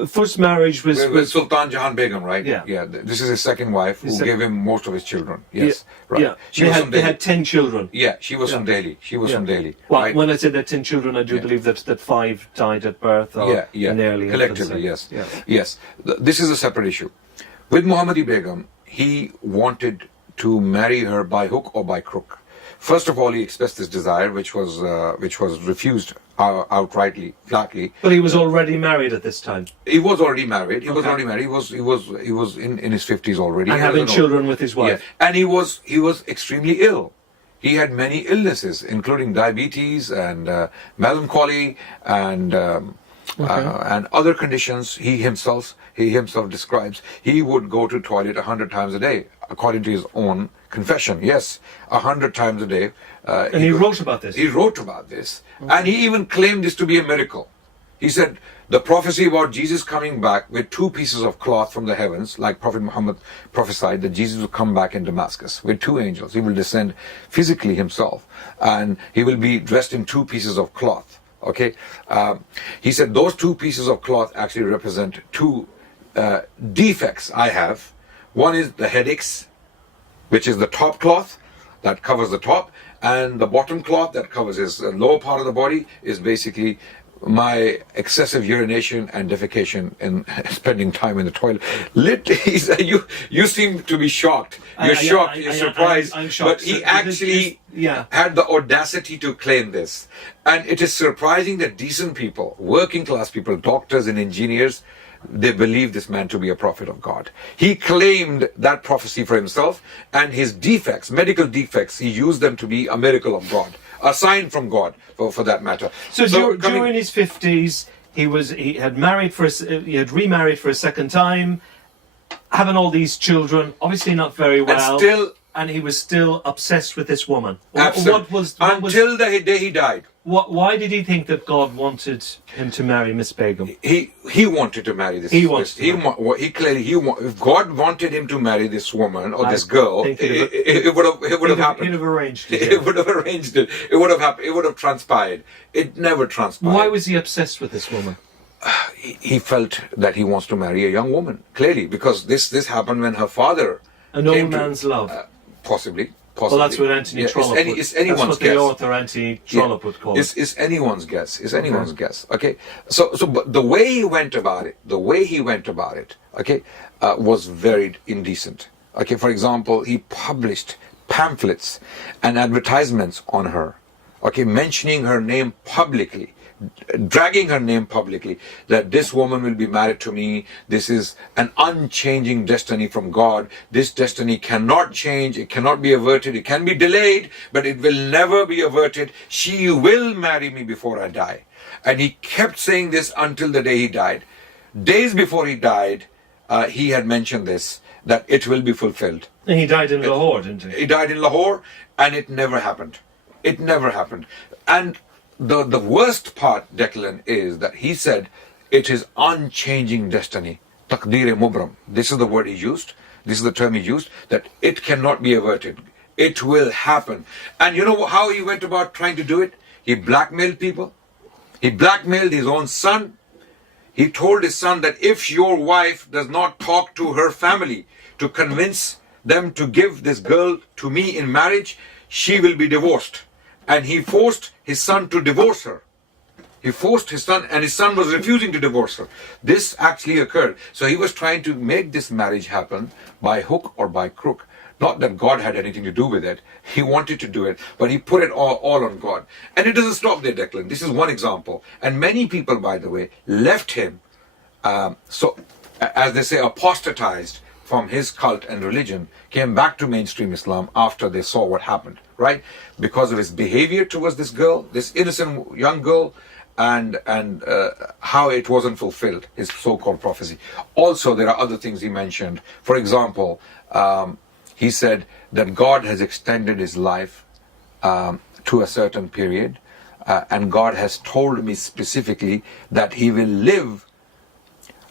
first marriage was... With Sultan Jahan Begum, right? Yeah. Yeah. This is his second wife who gave him most of his children. Yes. Yeah. Right. Yeah. They had 10 children. Yeah. She was from Delhi. She was from Delhi. Well, right? when I said that 10 children, I do believe that 5 died at birth or in early collectively, yes. Yeah. Yes. This is a separate issue. With Muhammadi Begum, he wanted to marry her by hook or by crook. First of all, he expressed this desire, which was refused outrightly, flatly. But he was already married at this time. He was already married. He was already married. He was in his 50s already. And having children with his wife. Yeah. And he was extremely ill. He had many illnesses, including diabetes and melancholy and other conditions. He himself describes. He would go to toilet 100 times a day, according to his own confession. Yes, 100 times a day. And he wrote about this. He wrote about this, and he even claimed this to be a miracle. He said the prophecy about Jesus coming back with 2 pieces of cloth from the heavens, like Prophet Muhammad prophesied that Jesus will come back in Damascus with 2 angels. He will descend physically himself, and he will be dressed in 2 pieces of cloth. Okay, he said those 2 pieces of cloth actually represent 2 defects I have. One is the headaches, which is the top cloth that covers the top, and the bottom cloth that covers his lower part of the body is basically my excessive urination and defecation and spending time in the toilet. Literally, you seem to be shocked. You're shocked. You're surprised. I'm shocked. But he actually had the audacity to claim this. And it is surprising that decent people, working class people, doctors and engineers, they believe this man to be a prophet of God. He claimed that prophecy for himself, and his defects, medical defects, he used them to be a miracle of God, a sign from God, for that matter. So during his 50s, he had remarried for a second time, having all these children, obviously not very well, and he was still obsessed with this woman. Absolutely. Until the day he died. Why did he think that God wanted him to marry Miss Baigum? He wanted to marry this. If God wanted him to marry this woman or this girl, it would have happened. He'd have arranged it. It would have arranged it. It would have happened. It would have transpired. It never transpired. Why was he obsessed with this woman? He felt that he wants to marry a young woman. Clearly, because this happened when her father. An old man's love. Possibly. Well, that's what Anthony Trollope would. It's anyone's that's what guess. the author Anthony Trollope would call it. It's anyone's guess. It's anyone's guess. Okay. But the way he went about it, okay, was very indecent. Okay. For example, he published pamphlets and advertisements on her. Okay, mentioning her name publicly, dragging her name publicly, that this woman will be married to me. This is an unchanging destiny from God. This destiny cannot change. It cannot be averted. It can be delayed, but it will never be averted. She will marry me before I die. And he kept saying this until the day he died. Days before he died, he had mentioned this, that it will be fulfilled. And he died in Lahore, didn't he? He died in Lahore, and it never happened. It never happened. And the worst part, Declan, is that he said it is unchanging destiny. Taqdeer-e mubram. This is the word he used. This is the term he used, that it cannot be averted. It will happen. And you know how he went about trying to do it? He blackmailed people. He blackmailed his own son. He told his son that if your wife does not talk to her family to convince them to give this girl to me in marriage, she will be divorced. And he forced his son to divorce her. He forced his son, and his son was refusing to divorce her. This actually occurred. So he was trying to make this marriage happen by hook or by crook. Not that God had anything to do with it. He wanted to do it, but he put it all on God. And it doesn't stop there, Declan. This is one example. And many people, by the way, left him, as they say, apostatized from his cult and religion, came back to mainstream Islam after they saw what happened, right? Because of his behavior towards this girl, this innocent young girl, and how it wasn't fulfilled, his so-called prophecy. Also, there are other things he mentioned. For example, he said that God has extended his life to a certain period, and God has told me specifically that he will live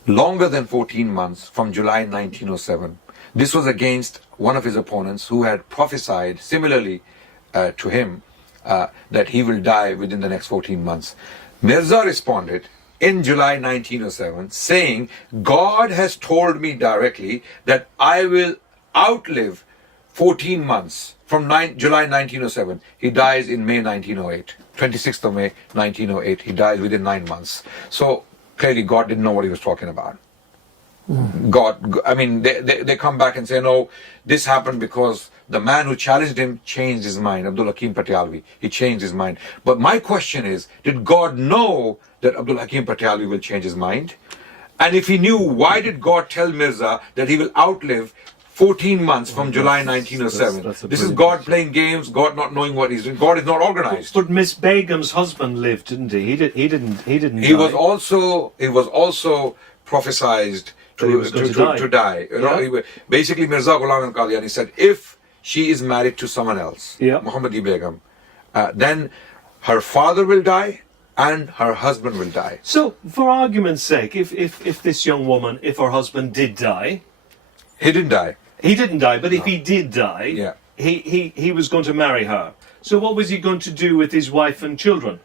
longer than 14 months from July 1907. This was against one of his opponents who had prophesied similarly to him that he will die within the next 14 months. Mirza responded in July 1907 saying, God has told me directly that I will outlive 14 months from July 1907. He dies in May 1908. 26th of May 1908. He dies within 9 months. So clearly God didn't know what he was talking about. They come back and say, no, this happened because the man who challenged him changed his mind. Abdul Hakim Patialvi, he changed his mind. But my question is, did God know that Abdul Hakim Patialvi will change his mind? And if he knew, why did God tell Mirza that he will outlive 14 months from July 1907? This is God playing games, God not knowing what he's doing. God is not organized. But Miss Baigum's husband lived, didn't he? He didn't. He was also prophesized to die. Yeah. Basically, Mirza Ghulam and Qadiani said, if she is married to someone else, Muhammadi Baigum, then her father will die and her husband will die. So, for argument's sake, if this young woman, if her husband did die, he didn't die. He didn't die, but if he did die, he was going to marry her. So, what was he going to do with his wife and children?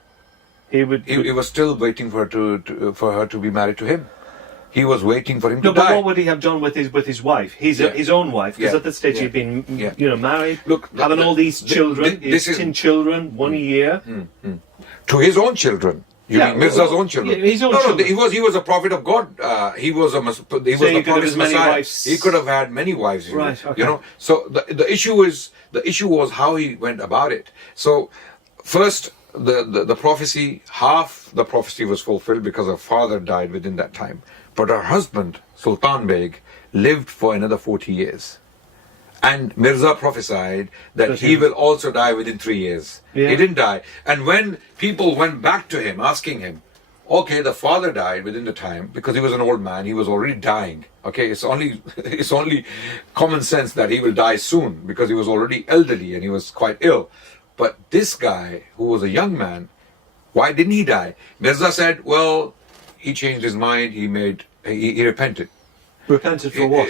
He was still waiting for her to be married to him. He was waiting for him to die. But what would he have done with his wife? His own wife? Because at that stage he'd been married, having all these children, his 10 children, 1 year. To his own children. You mean Mirza's own children? His own children. He was a prophet of God. He was the promised Messiah. He could have had many wives. Right. Okay. So the issue was how he went about it. So first, the prophecy, half the prophecy was fulfilled because her father died within that time. But her husband, Sultan Beg, lived for another 40 years. And Mirza prophesied that he will also die within 3 years. Yeah. He didn't die. And when people went back to him asking him, okay, the father died within the time because he was an old man, he was already dying. Okay, it's only common sense that he will die soon because he was already elderly and he was quite ill. But this guy, who was a young man, why didn't he die? Mirza said, well, he changed his mind, he repented. Repented for what?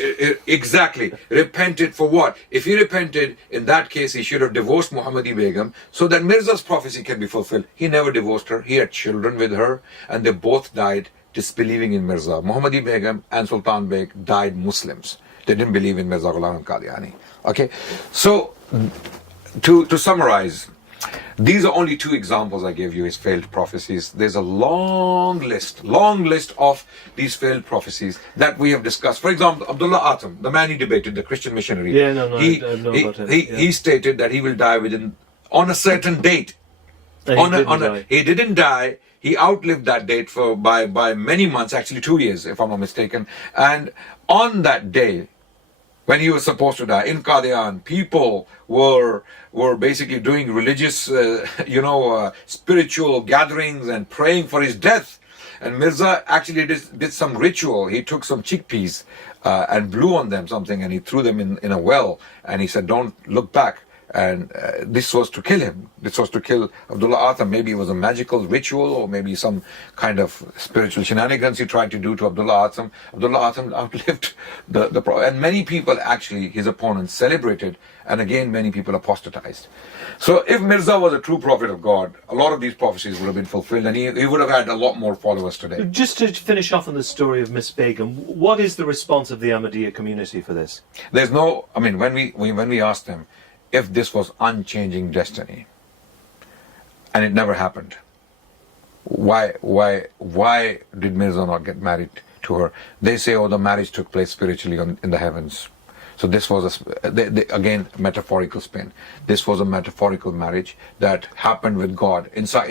Exactly. Repented for what? If he repented, in that case, he should have divorced Muhammadi Begum so that Mirza's prophecy can be fulfilled. He never divorced her. He had children with her, and they both died disbelieving in Mirza. Muhammadi Begum and Sultan Beg died Muslims. They didn't believe in Mirza Ghulam and Qadiani. Okay? So, to summarize, these are only 2 examples I gave you, his failed prophecies. There's a long list of these failed prophecies that we have discussed. For example, Abdullah Atam, the man he debated, the Christian missionary. Yeah, no, I know about him. He stated that he will die on a certain date. He didn't die. He outlived that date by many months, actually 2 years, if I'm not mistaken. And on that day, when he was supposed to die, in Qadian, people were basically doing religious, spiritual gatherings and praying for his death. And Mirza actually did some ritual. He took some chickpeas and blew on them something, and he threw them in a well. And he said, don't look back. And this was to kill him. This was to kill Abdullah Atam. Maybe it was a magical ritual or maybe some kind of spiritual shenanigans he tried to do to Abdullah Atam. Abdullah Atam outlived the Prophet. And many people actually, his opponents, celebrated. And again, many people apostatized. So if Mirza was a true prophet of God, a lot of these prophecies would have been fulfilled and he would have had a lot more followers today. Just to finish off on the story of Miss Baigum, what is the response of the Ahmadiyya community for this? There's no, when we asked them, if this was unchanging destiny, and it never happened, why did Mirza not get married to her? They say, the marriage took place spiritually in the heavens. So this was again metaphorical spin. This was a metaphorical marriage that happened with God. Inside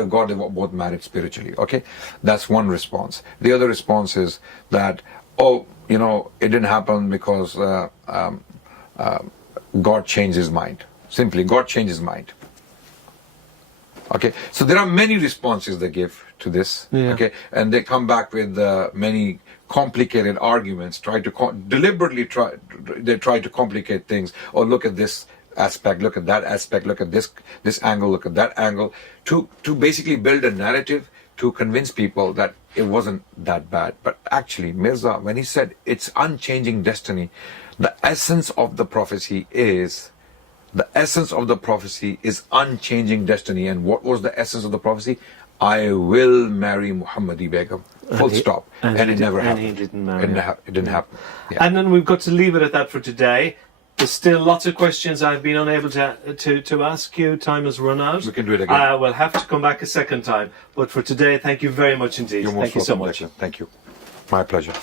of God, they were both married spiritually. Okay, that's one response. The other response is that, oh, you know, it didn't happen because God changed his mind. Simply, God changed his mind. Okay, so there are many responses they give to this. Yeah. Okay, and they come back with many complicated arguments. Deliberately try to complicate things. Or look at this aspect, look at that aspect, look at this angle, look at that angle, to basically build a narrative to convince people that it wasn't that bad. But actually, Mirza, when he said it's unchanging destiny, the essence of the prophecy is unchanging destiny. And what was the essence of the prophecy? I will marry Muhammadi Baigum. Full stop. And it never happened. And he didn't marry her. It didn't happen. Yeah. And then we've got to leave it at that for today. There's still lots of questions I've been unable to ask you. Time has run out. We can do it again. We'll have to come back a second time. But for today, thank you very much indeed. You're most Thank you so welcome, much. Declan. Thank you. My pleasure.